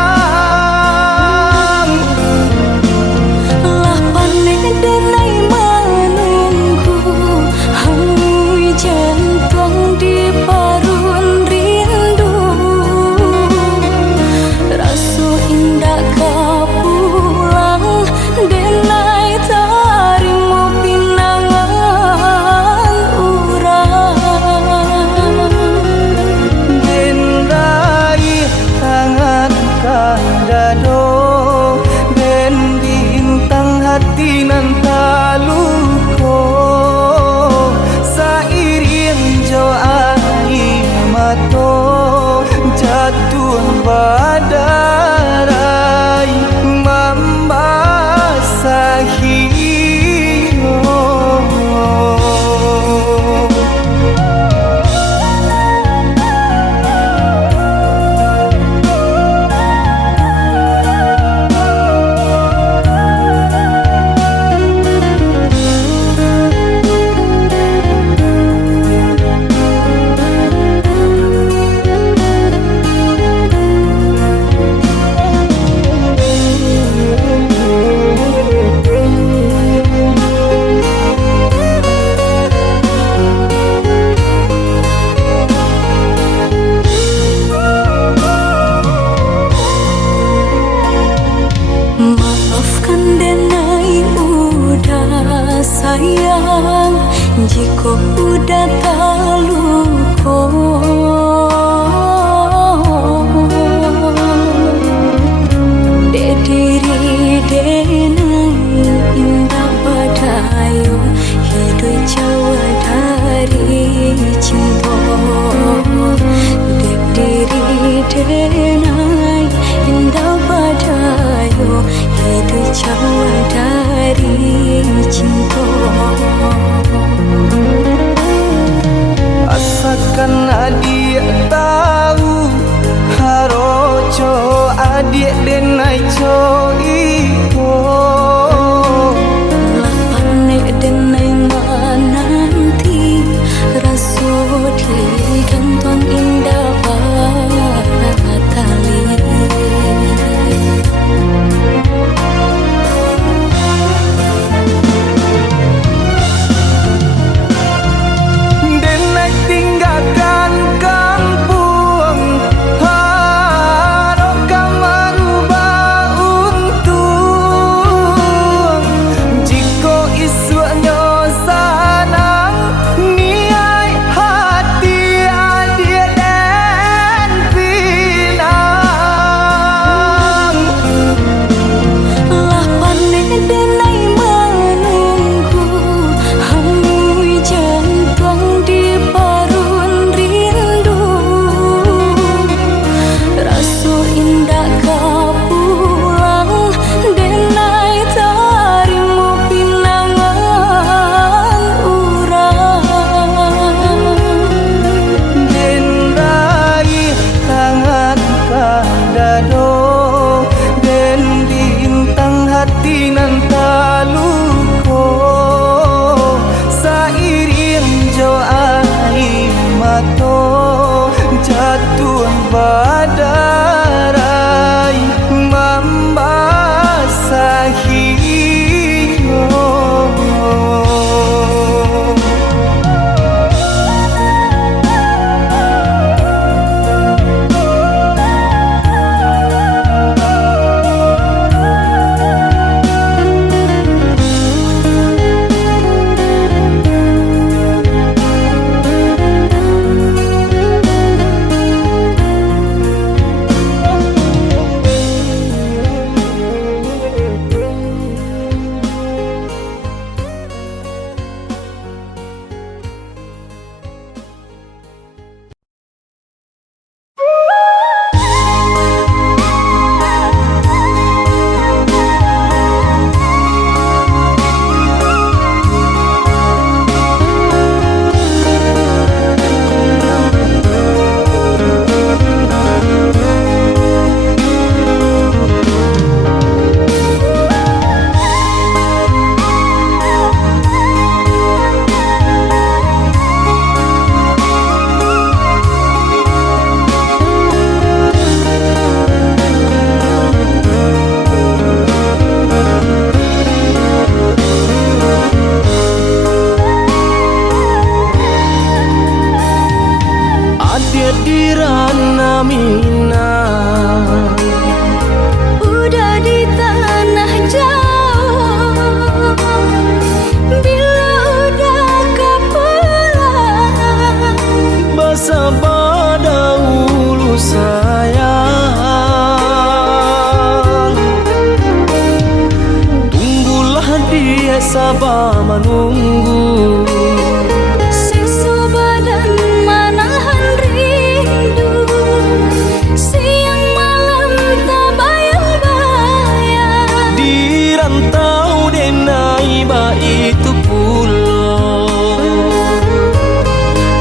Lapane denai menunggu, hangui jantung di parun rindu. Rasu indah kau pulang, denai tarimo pinangan urang. Den raih tangan kadado, den bintang hati nan taluko. Sairing jo air mato jatuh badarai membasahi. Maafkan denai udah sayang, jika udah terluka. Diri denai indah badayo, hidup jauh dari cinta. Diri denai indah badayo, hidup jauh dari cinta. badarai membasahiyo. Dirana Minang Udah di tanah jauh, bila udah kepulang basa pada ulu sayang. Tunggulah dia sabar menunggu, siksa badan manahan rindu, siang malam tak bayang-bayang. di rantau denai ba itu pulau.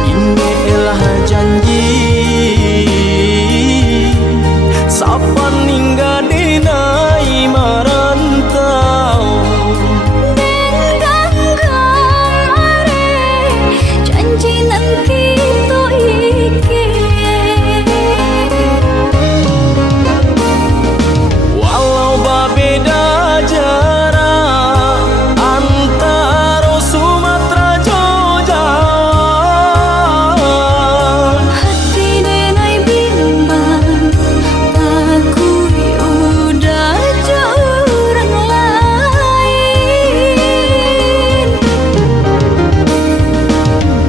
Ini elah janji sapan hingga denai marantau. Dendang kamare janji nan kita iki, Walau berbeda jarak antara Sumatera Jogja, hati denai bimbang takut udah jauh orang lain.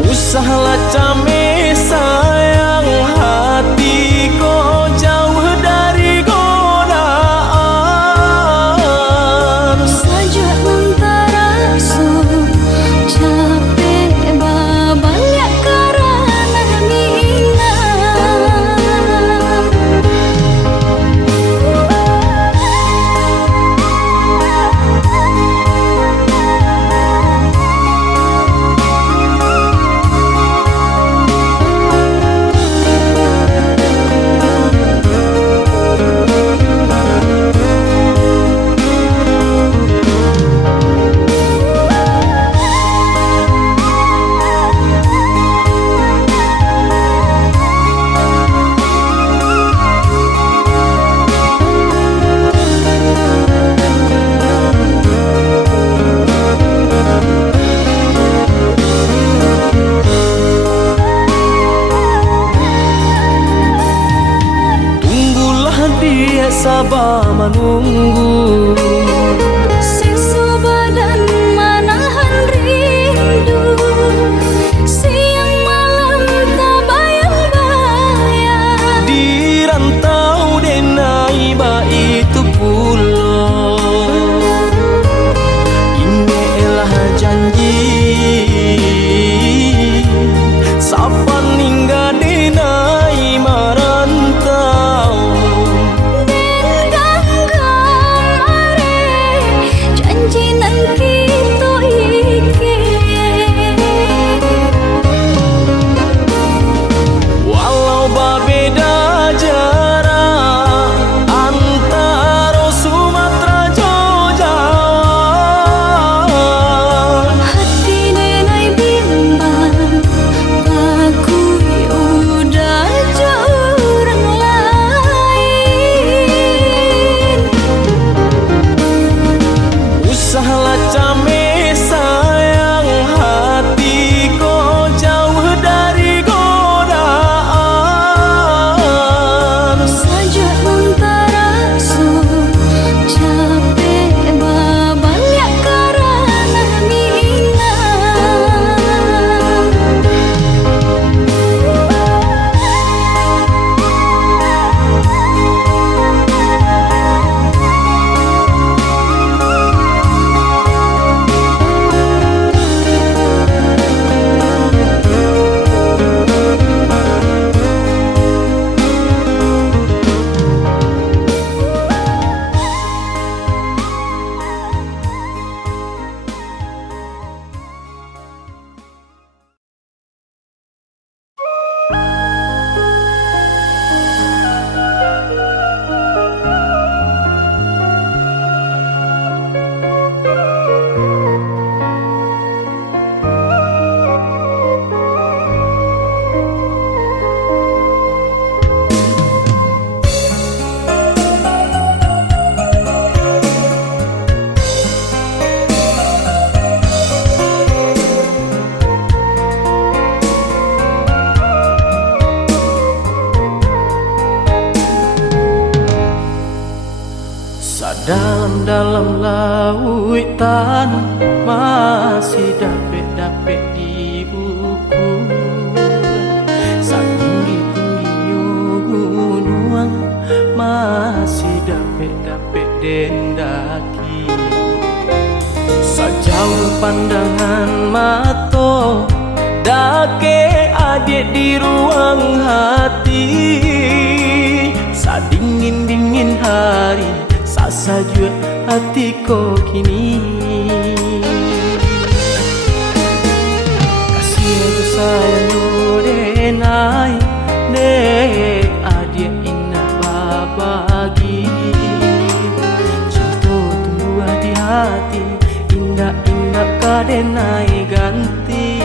usahlah came sayang, hati kau jauh dari godaan. Saja antara so capek banyak karena minang. Tunggulah dia sabar menunggu, Siksa badan manahan rindu, siang malam tak bayang-bayang. di rantau denai ba itu pulau. Ini elah janji sapan hingga denai marantau. Dendang kamare dalam lautan masih dapet-dapet di buku. Setinggi-tingginya gunung masih dapet-dapet dendaki. Sejauh pandangan mata dake adik di ruang hati. Sadingin-dingin hari saja hatiku kini. Kasih aku sayang denai ne adik indah babagi. Cinta tumbuh di hati, indah-indah kadenai ganti.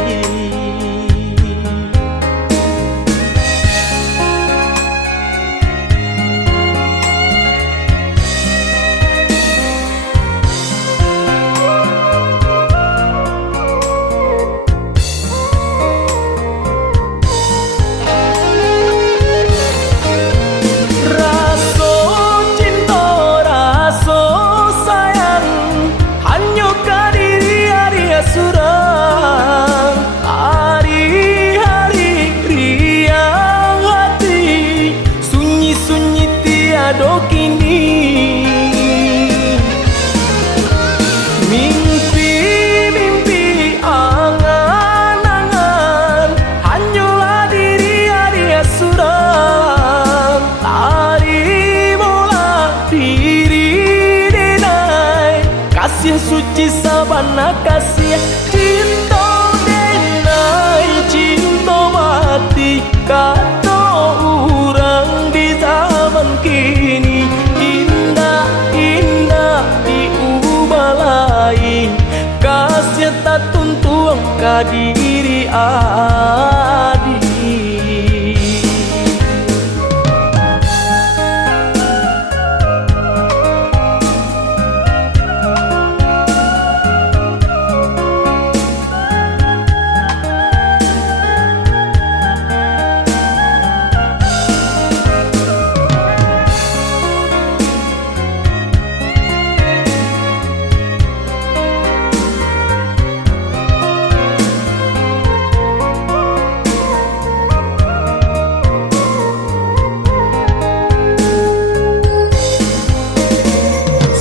Mimpi-mimpi angan-angan hanyalah diri Arya suram. Tari bola diri denai kasih suci sabana kasih cinta denai cinta mati kata orang di zaman kini. Indah-indah diubalai kasih tak tuntung ka diri adik.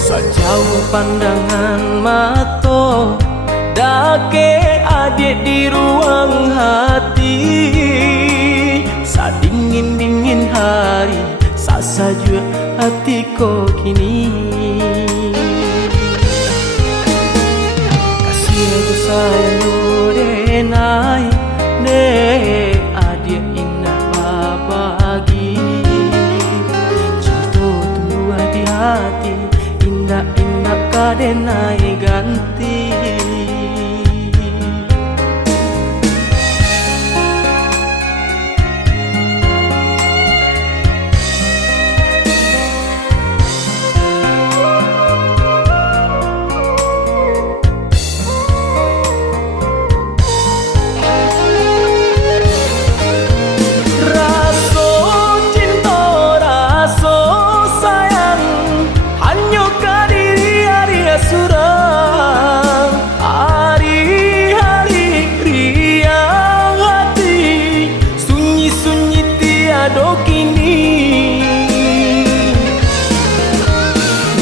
Sejauh pandangan mata dake adik di ruang hati. Sadingin-dingin hari saja hatiku kini. Kasih aku sayang denai ne adik indah babagi. Cinta tumbuh di hati, indah-indah kadenai ganti.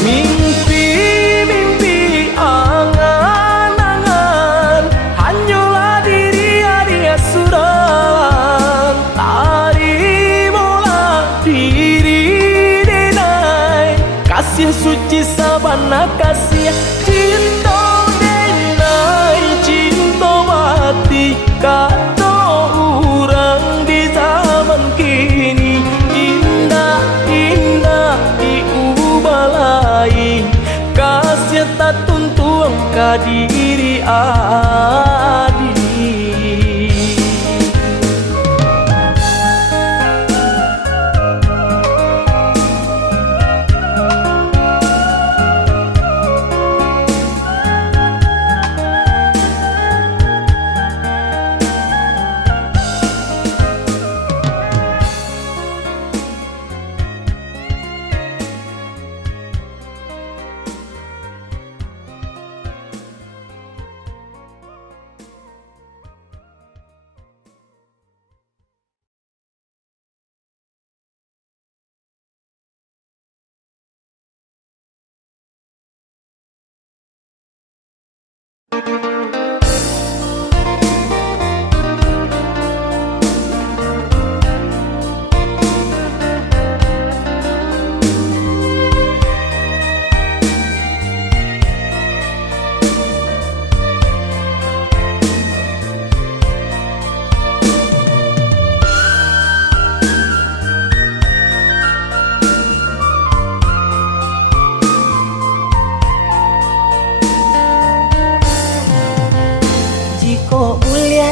Mimpi-mimpi angan-angan hanyalah diri Arya suram. Tari bola diri denai kasih suci sabana kasih cinta denai cinta mati kata orang di zaman kini. Indah-indah diubalai kasih tak tuntung ka diri adik.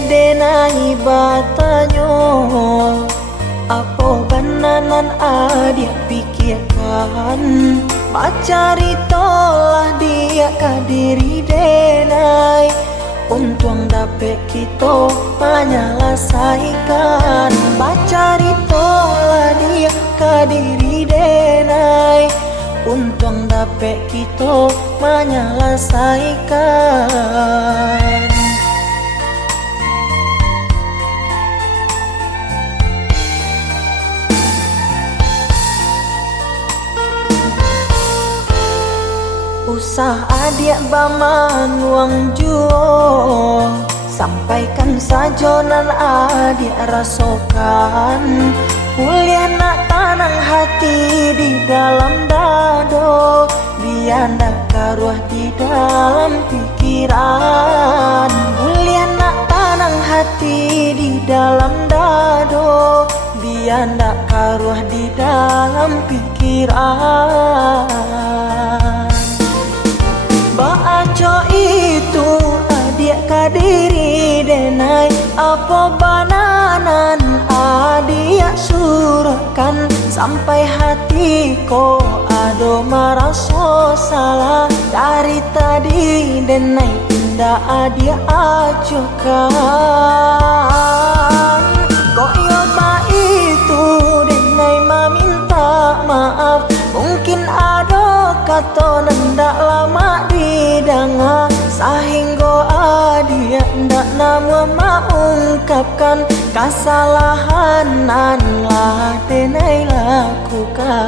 denai batanyo, apa bananan adia pikirkan. Bacari tolah dia kadiri denai, untung dapet kita menyelesaikan. Bacari tolah dia kadiri denai, untung dapet kita menyelesaikan. Usah adik baman uang juo, sampaikan saja nan adik rasakan. Kuliah nak tanang hati di dalam dado, biar nak karuah di dalam pikiran. Kuliah nak tanang hati di dalam dado, biar nak karuah di dalam pikiran. Baaco itu adik kadiri denai, apa bananan adik surahkan. Sampai hatiku ado merasa salah, dari tadi denai indah adik acukan. Koyoba itu denai meminta maaf, mungkin ado kata nendak lama didengar, sehingga adia ndak nama mengungkapkan kesalahan nan lah denai lakukan.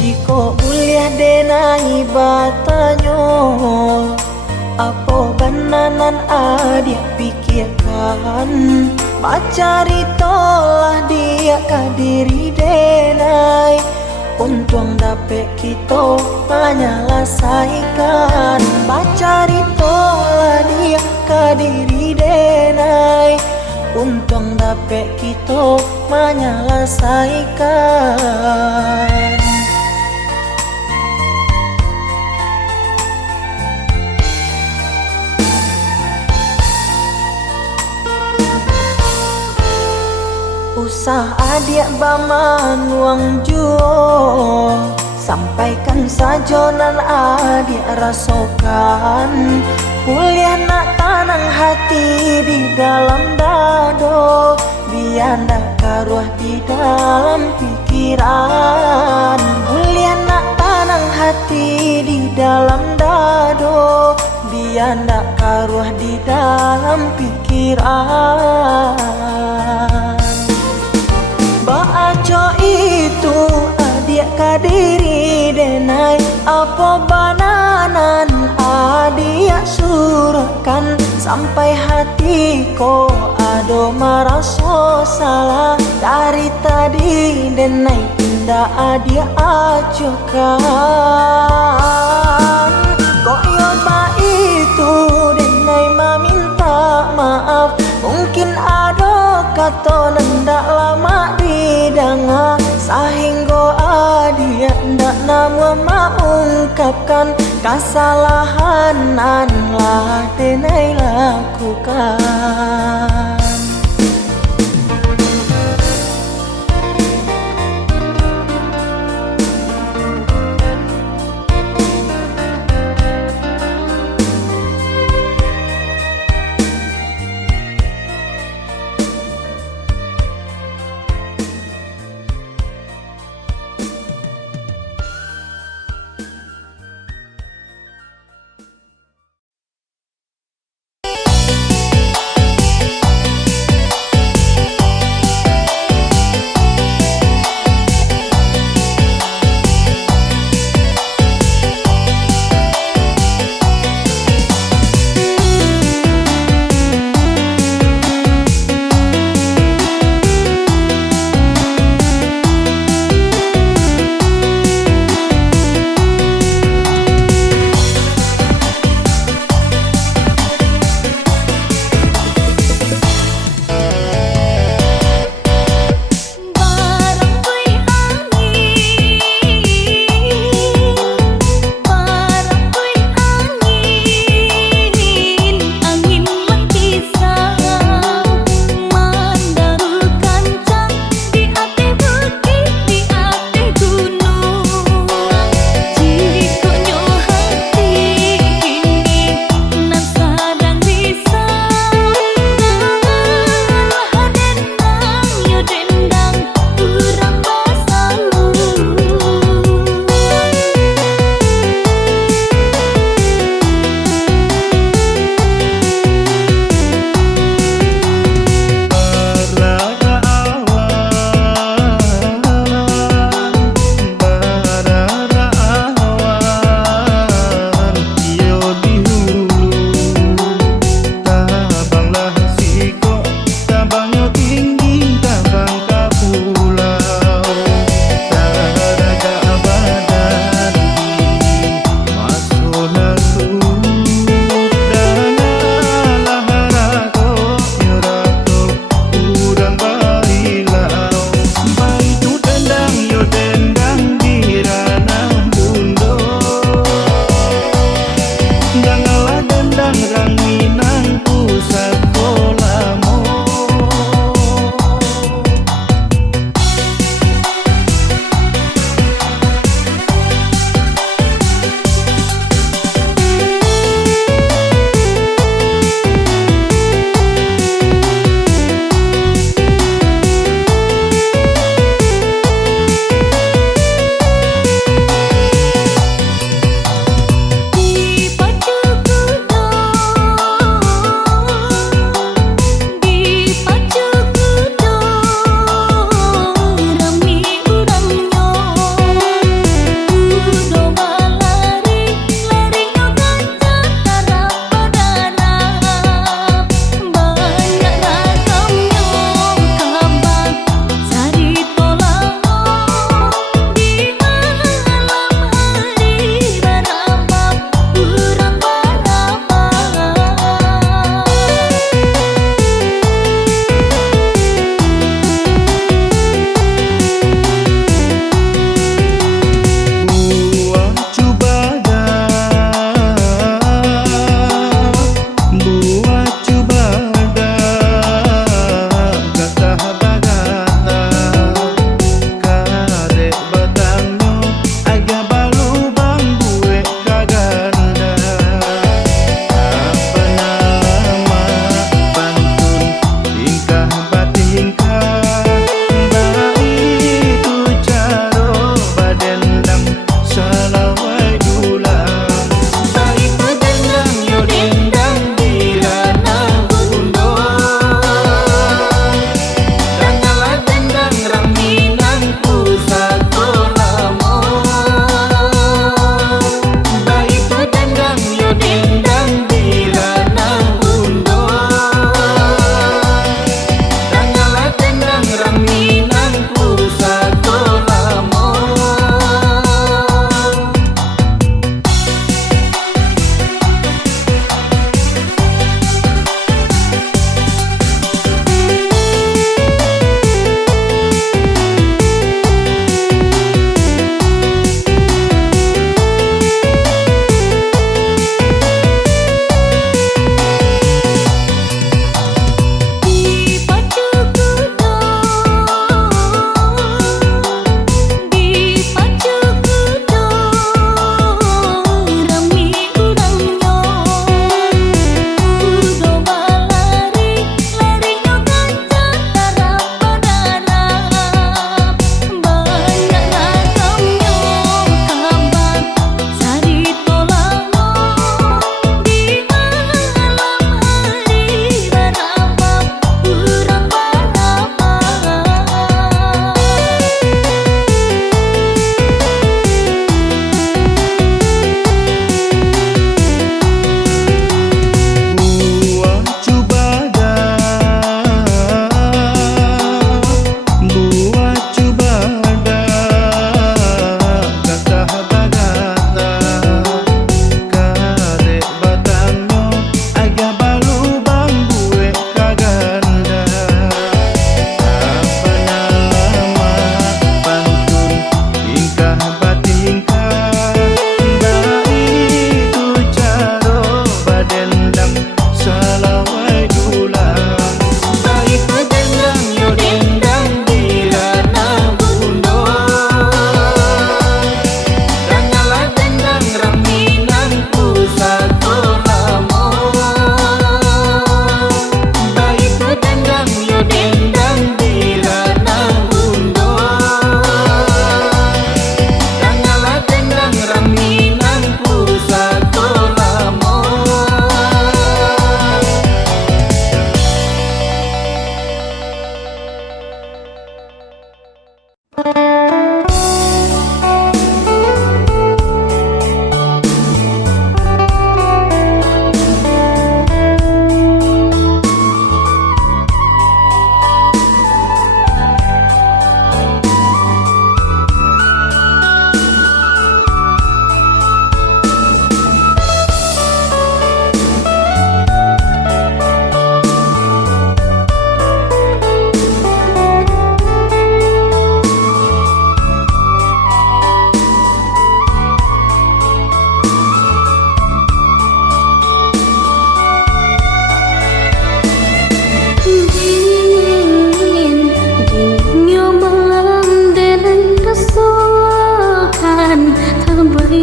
Jika kuliah denai batanyo, apa bananan adik pikirkan. Bacari tolah dia kadiri denai, untung dapet kita menyelesaikan. Bacari tolah dia kadiri denai, untung dapet kita menyelesaikan. Usah adik baman uang juo, sampaikan saja nan adik rasakan. Kuliah nak tanang hati di dalam dado, biar nak karuah di dalam pikiran. Kuliah nak tanang hati di dalam dado, biar nak karuah di dalam pikiran. Baaco itu adik kadiri denai, apa bananan adik surahkan. Sampai hatiku ado merasa salah, dari tadi denai indah adik acukan. Koyoba itu denai meminta maaf, mungkin ado kata nendak lama didengar, sehingga adia ndak nama mengungkapkan kesalahan nan lah denai lakukan.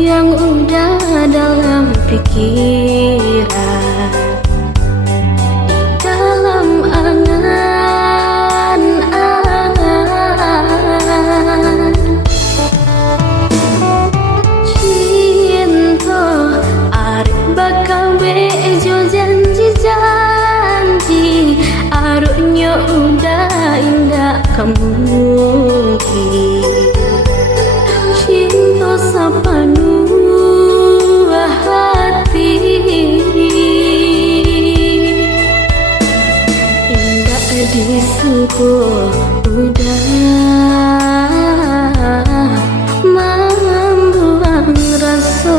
yang udah dalam pikiran, dalam angan-angan. Cinta arep bakal bejo janji-janji, aruknya udah indah kemungkin. Cinta sepenuh hati, indah disengkuh udah membuang rasa.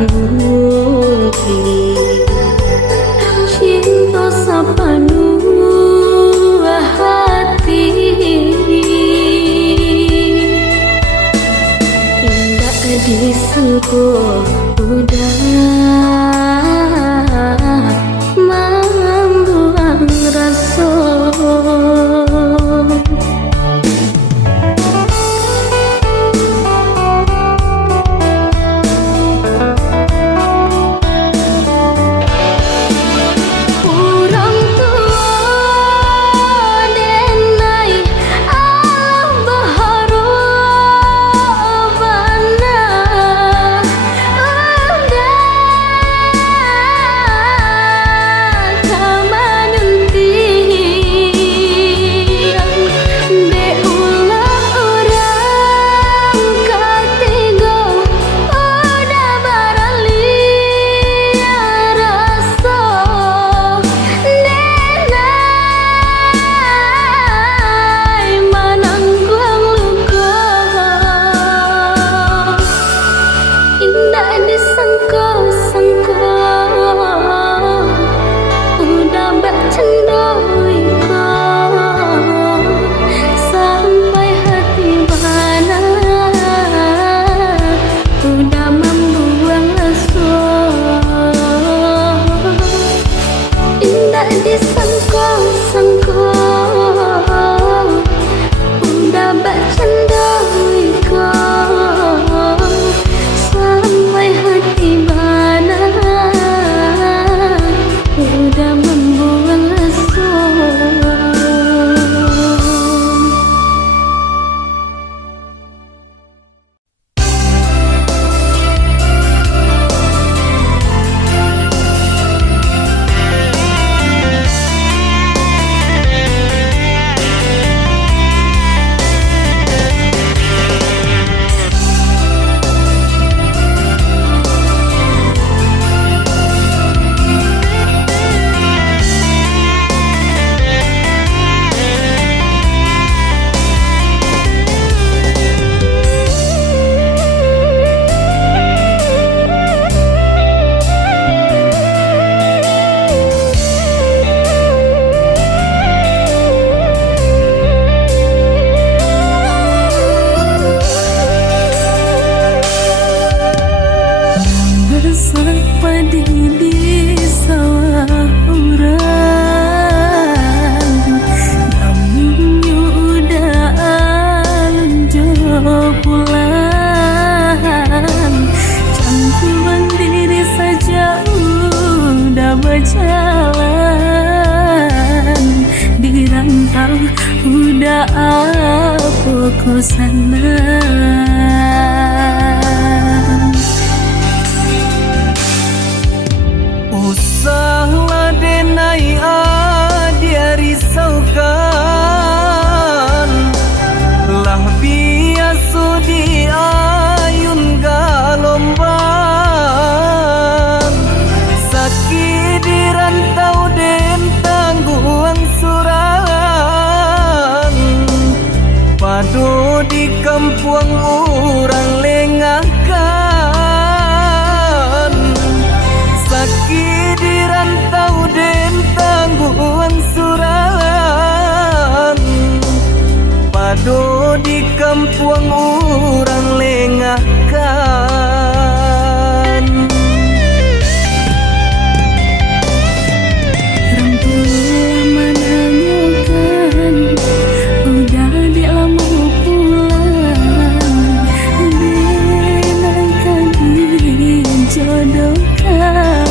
Mungkin cinta sepenuh hati, indah disengkuh udah membuang rasa. rantau, udah apa ku sana. Usahlah denai dia risaukan, lah biasa di ayun galombang. Sakit di rantau den tangguang surang, padu di kampung orang lengahkan. Sakit di rantau den tangguang surang, padu di kampung orang lengahkan. Rampulah menanyakan, udah di lama pulang, denaikan jodohkan.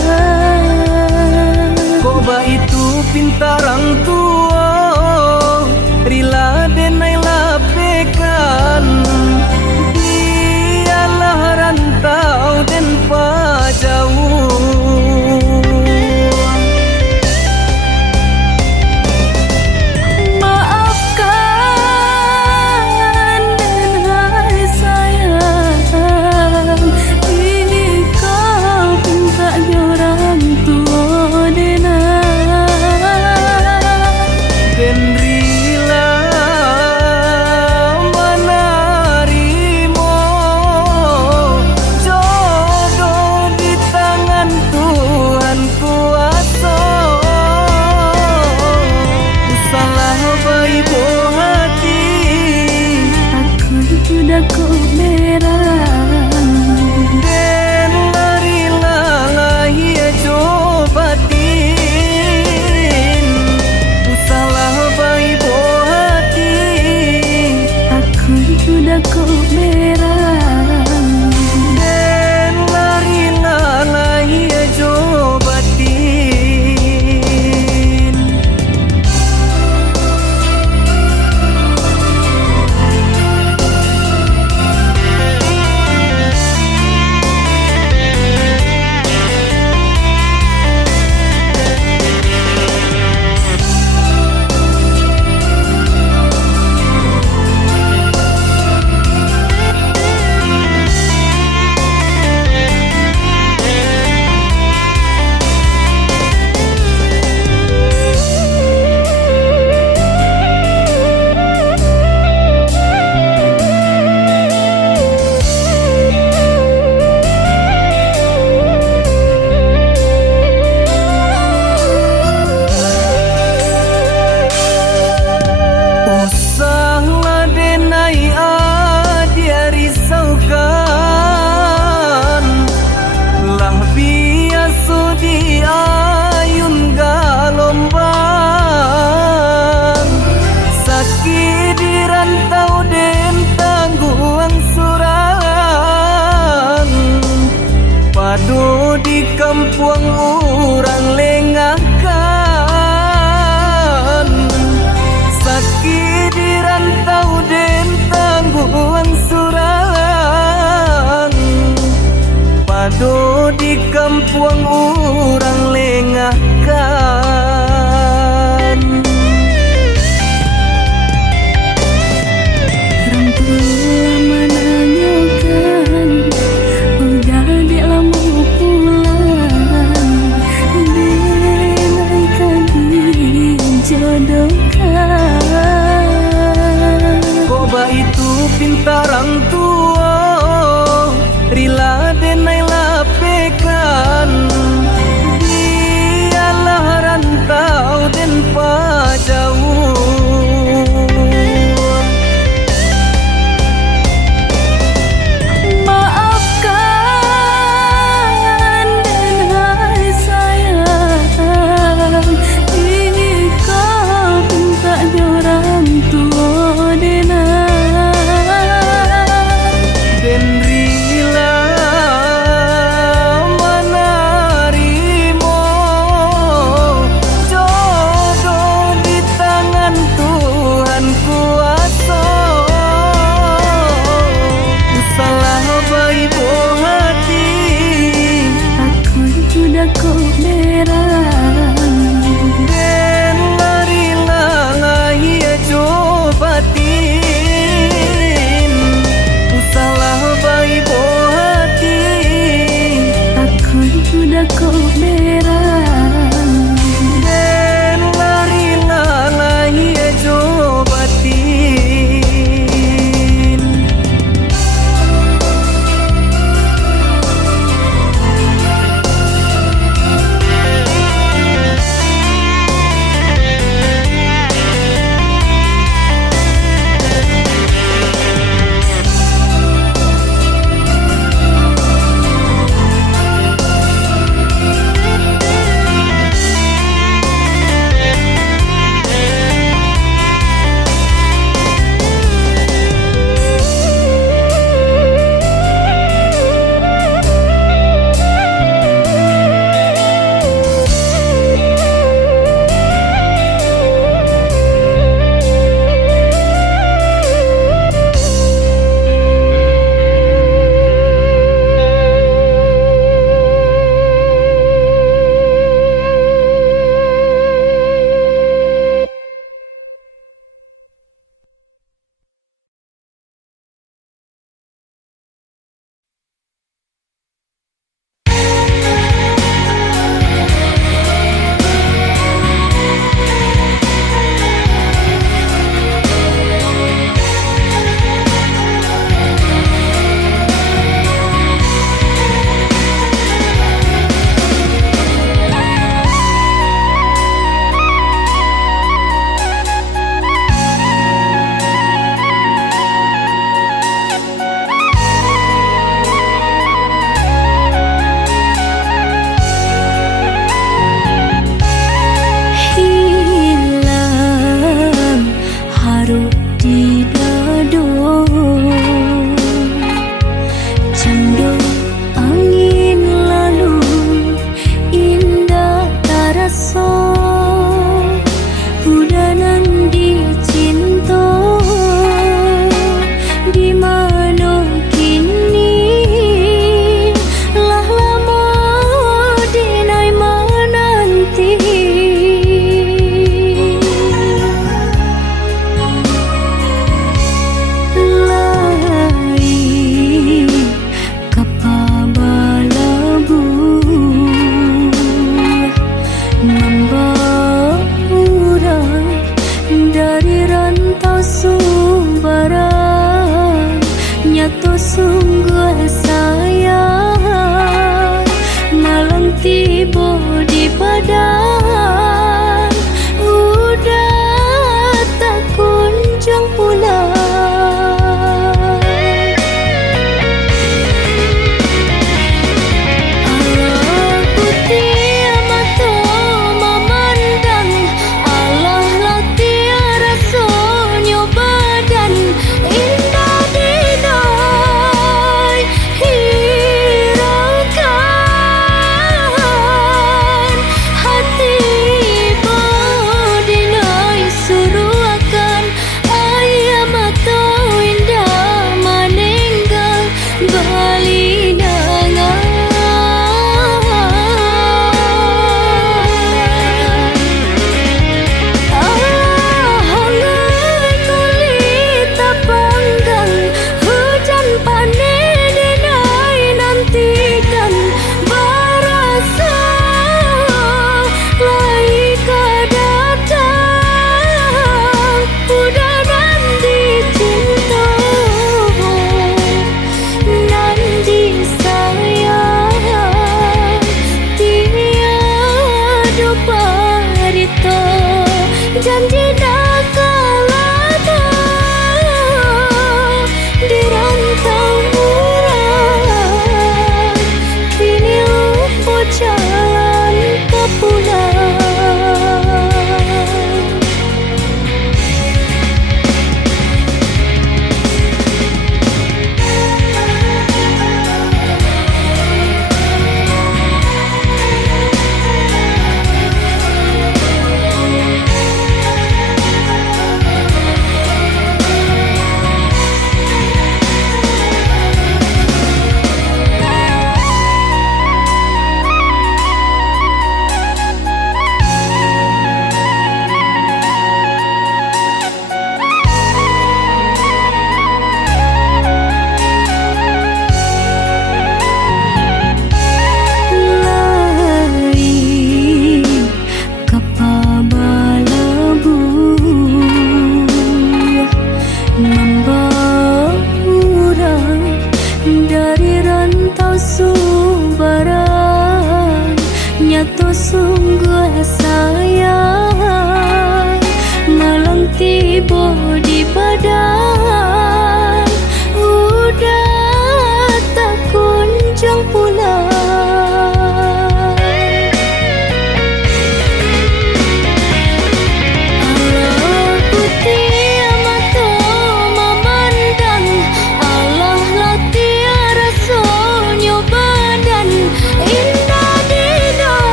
Koba itu pintarang tua, rila denai lapekan. Dialah rantau den pajauh. Maafkan denai sayang, ikau pinta orang tua denai. Den rila menarimo jodoh di tangan Tuhan kuasa. Salah baik hati, Aku sudah kau merang, den larila lahia cobatin. Salah baik hati, aku sudah kau merang. den larila lahia cobatin. Usahlah denai dia risaukan, lah biasa di ayun galombang. Sakit di rantau den tangguang surang, padu di kampung orang lengahkan. Sakit di rantau den tangguang surang, padu di kampung orang lengahkan. Rampulah menanyakan, udah di lama pulang, denaikan jodohkan. Koba itu pintarang tua, rila denai lapekan. mantau sumberang, nyatu sungguh sayang, malam tiba di badan, udah tak kunjung pulang.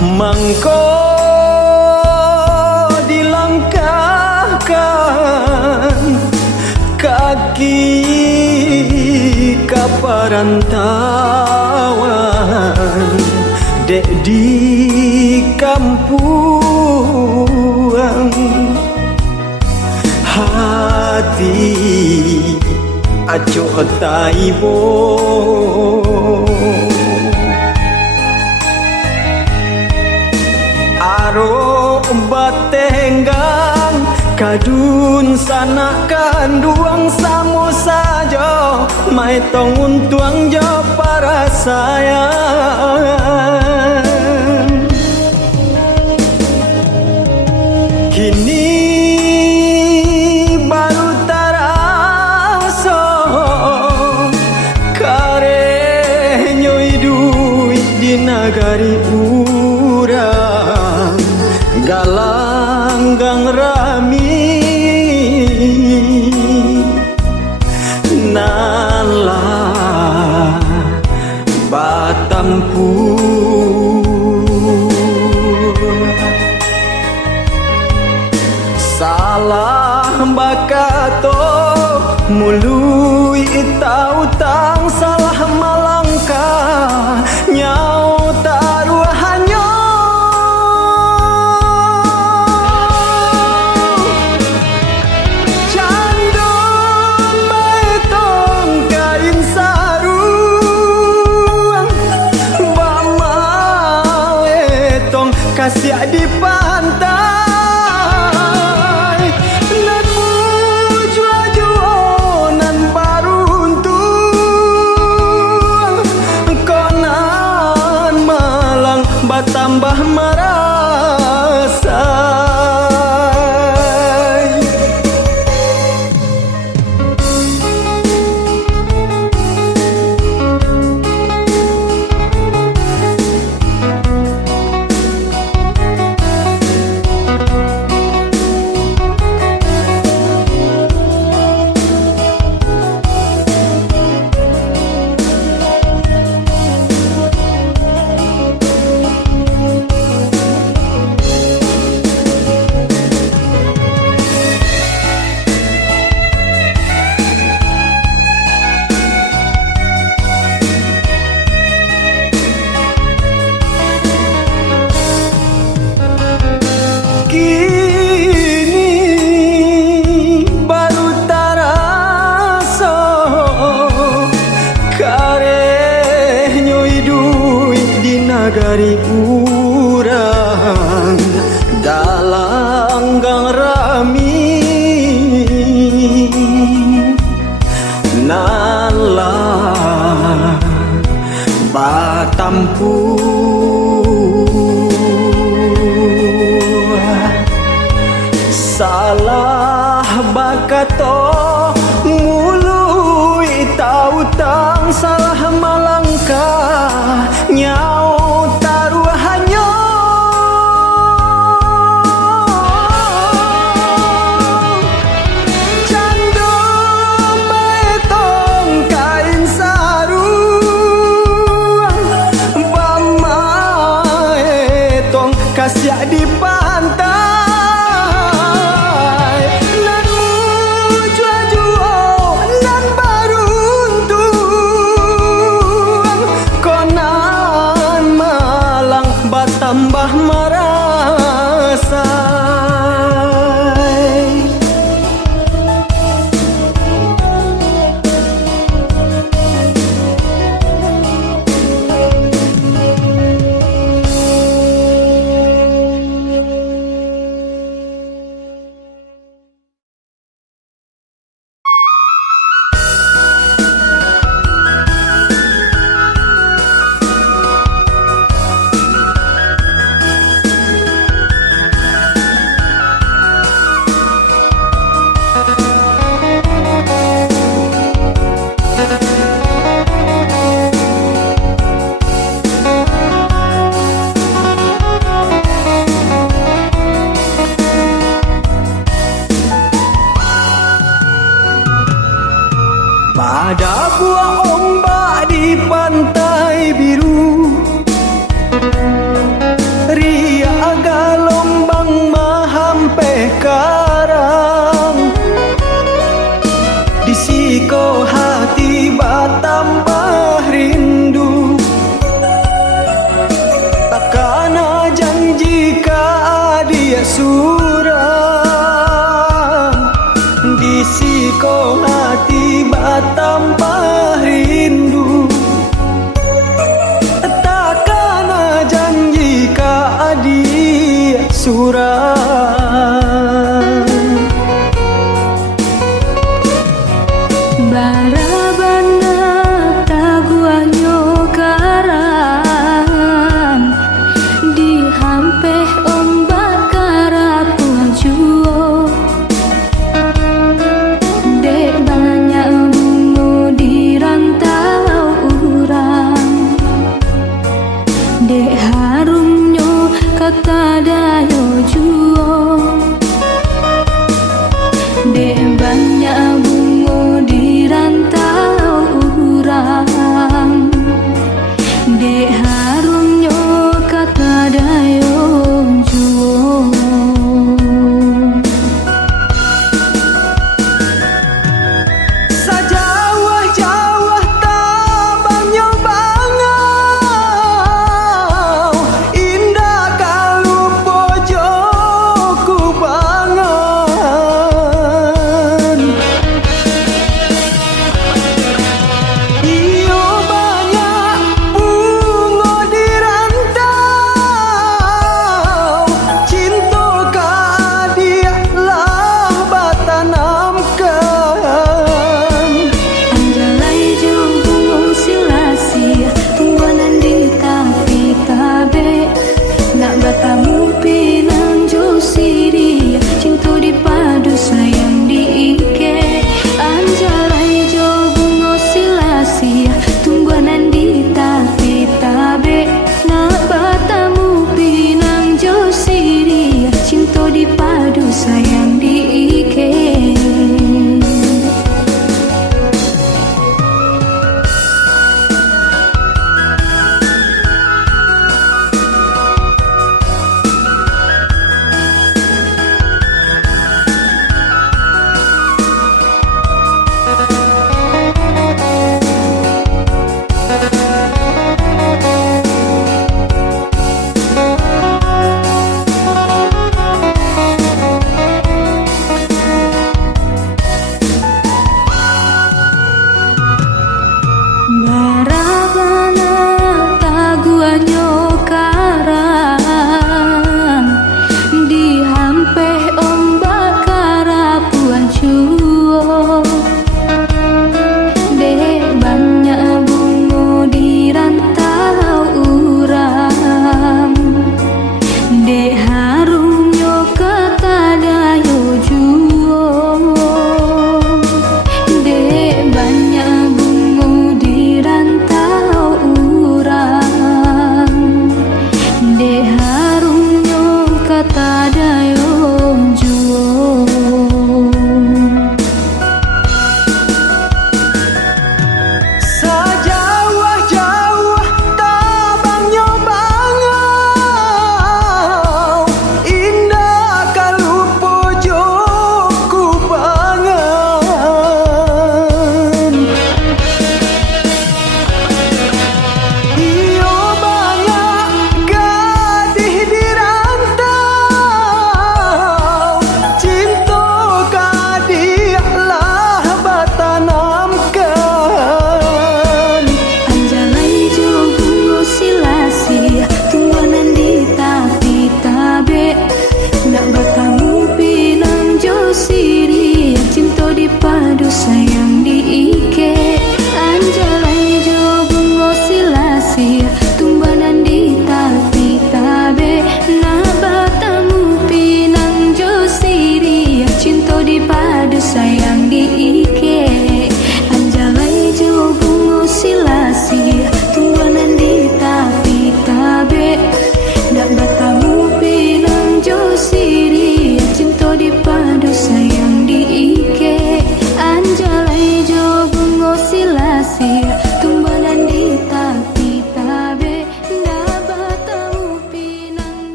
mangko dilangkahkan kaki ke perantauan dek di kampung hati acuh taibo aro batenggang kadun sana kanduang samo saja mai tong untuang jo para sayang kini baru taraso kare nyoi duit di nagari urang galanggang rami nala batampur salah bakato mului tautang salah malangkah nyau taruhannya candon betong kain sarung bamal etong kasih di pantai tambah merasai nagari urang galanggang rami nala batampur salah bakato mului tautang salah malangkah nyau taruhannya candong betong kain sarung bama surang. Barabana taguanyo karan di hampeh ombak karapuan juo. Dek banyak bungo di rantau urang, dek harumnyo kata dayo juo.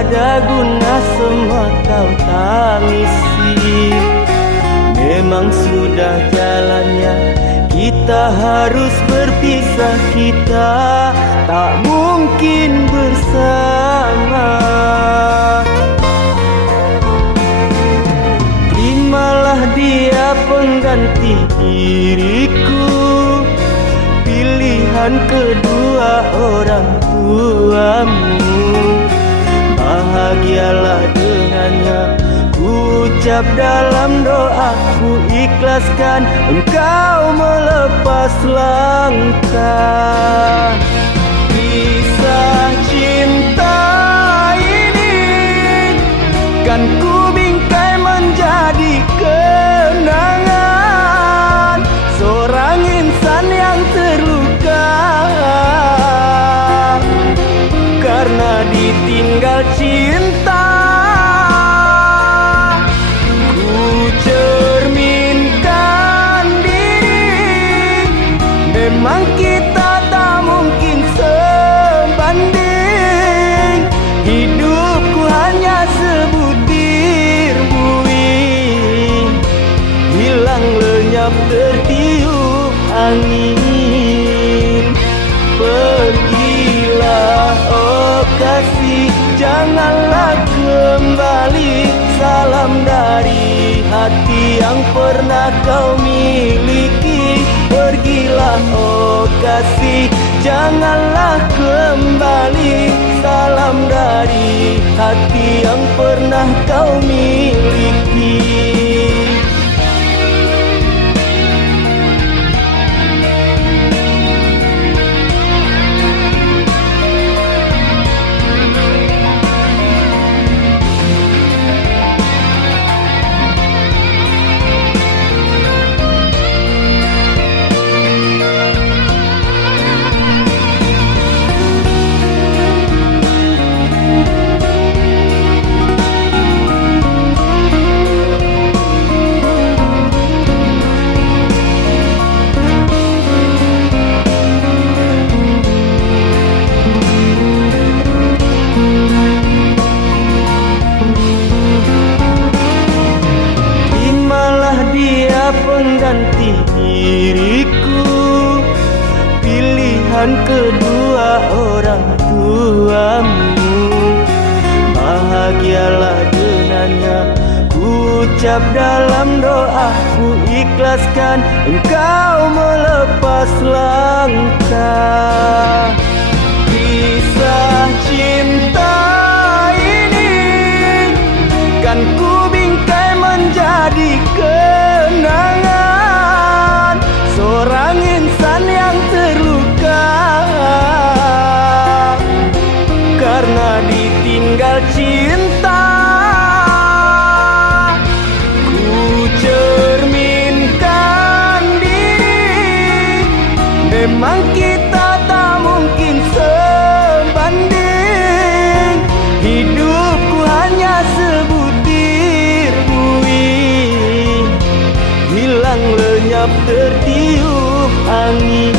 ada guna semua kau tangisi. Memang sudah jalannya, kita harus berpisah, kita tak mungkin bersama. Terimalah dia pengganti diriku, pilihan kedua orang tuamu. Bahagialah dengannya, ku ucap dalam doa, ku ikhlaskan engkau melepas langkah. Kisah cinta ini kan ku bingkai menjadi kenangan seorang insan yang terluka karena ditinggal cinta. Ku cerminkan diri, memang kita tak mungkin sebanding. Hidupku hanya sebutir buih, hilang lenyap tertiup angin. Pergilah oh kasih, janganlah kembali. Salam dari hati yang pernah kau miliki. Pergilah oh kasih, janganlah kembali. Salam dari hati yang pernah kau miliki. Pengganti diriku, pilihan kedua orang tuamu. Bahagialah dengannya, ku ucap dalam doa, ku ikhlaskan engkau melepas langkah. Kisah cinta ini kan ku bingkai menjadi kenangan seorang insan yang terluka karena ditinggal cinta. Ku cerminkan diri, memang kita tak mungkin sebanding. Hidupku hanya sebutir buih, hilang lenyap tertiup angin.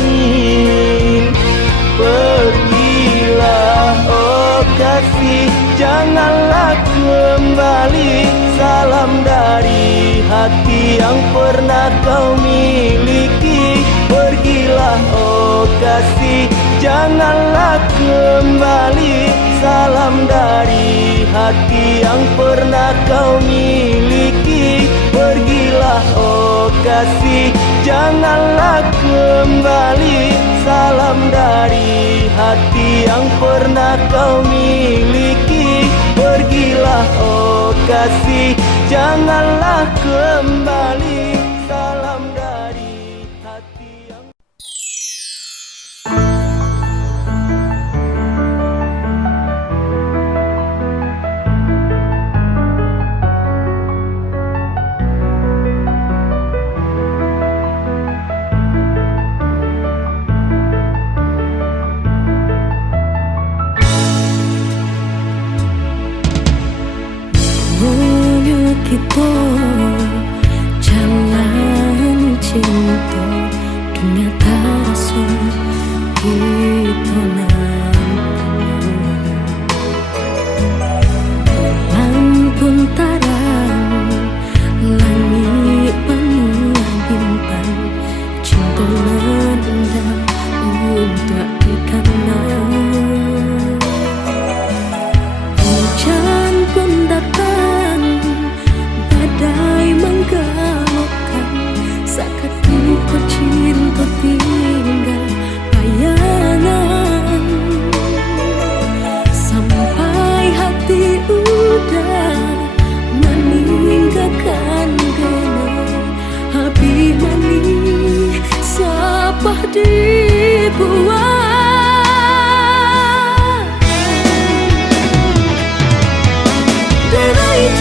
Pergilah oh kasih, janganlah kembali. Salam dari hati yang pernah kau miliki. Pergilah oh kasih, janganlah kembali. Salam dari hati yang pernah kau miliki. Pergilah oh kasih, janganlah kembali. Salam dari hati yang pernah kau miliki. Pergilah oh kasih, janganlah kembali. Salam dari hati yang kita jangan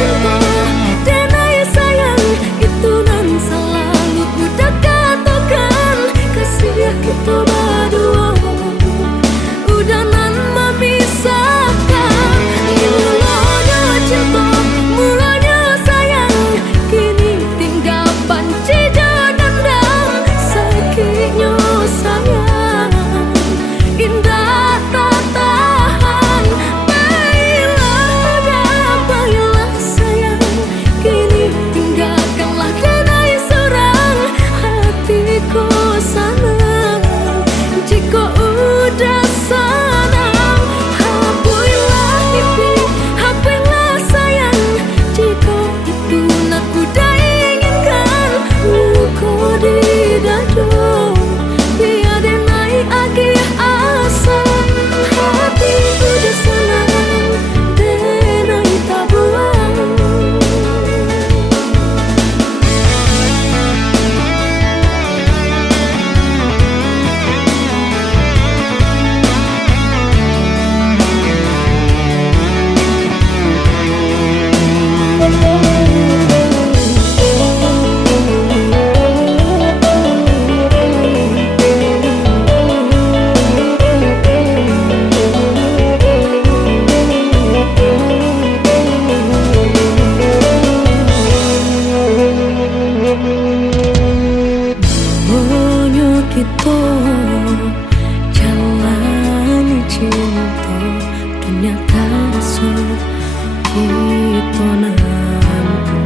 cinta denai sayang itu nan selalu udah katakan kasih kita berdua udah nan memisahkan mulanya cinta mulanya sayang kini tinggal panci dendam sakitnya sayang indah tak tahan baiklah sayang kini tinggalkanlah denai seorang hatiku sana jika udah senang hapuilah mimpi hapuilah sayang jika itu nak udah inginkan luka di dada biar denai agi asa hati udah senang denai tak buang. Maunya kita jalani cinta ternyata sulit kita nampu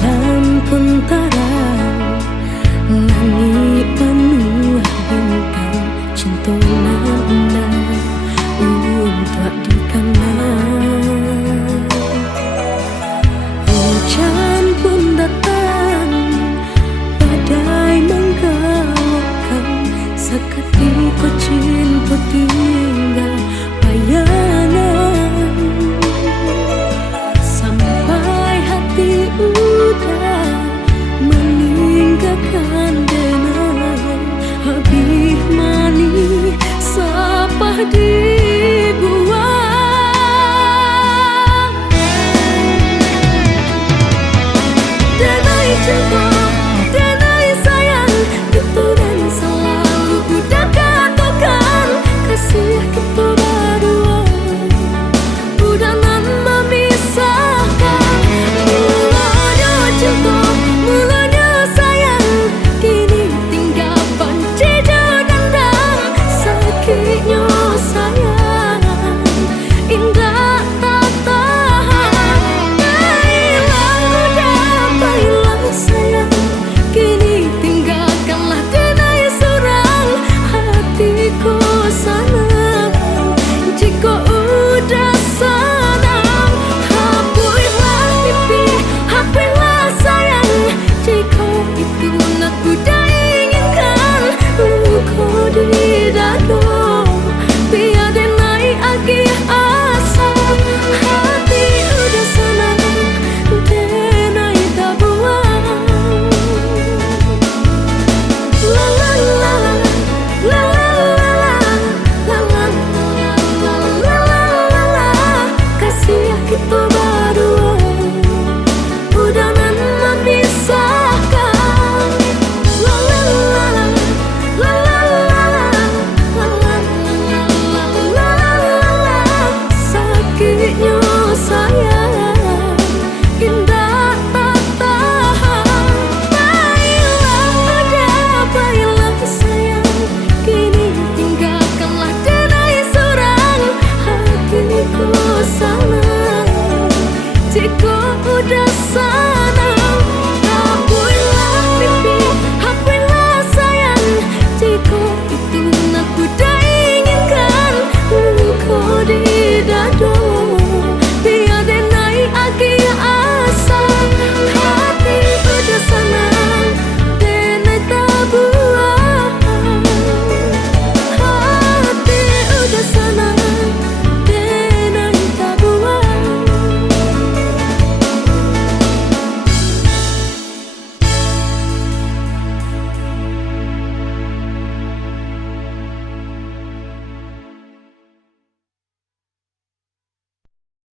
dalam pentarang langit penuh bintang cinta nanda untuk dikenal hujan pun datang badai menggalakkan seketika cinta tinggal bayangan sampai hati udah meninggalkan denai habis manis sapah di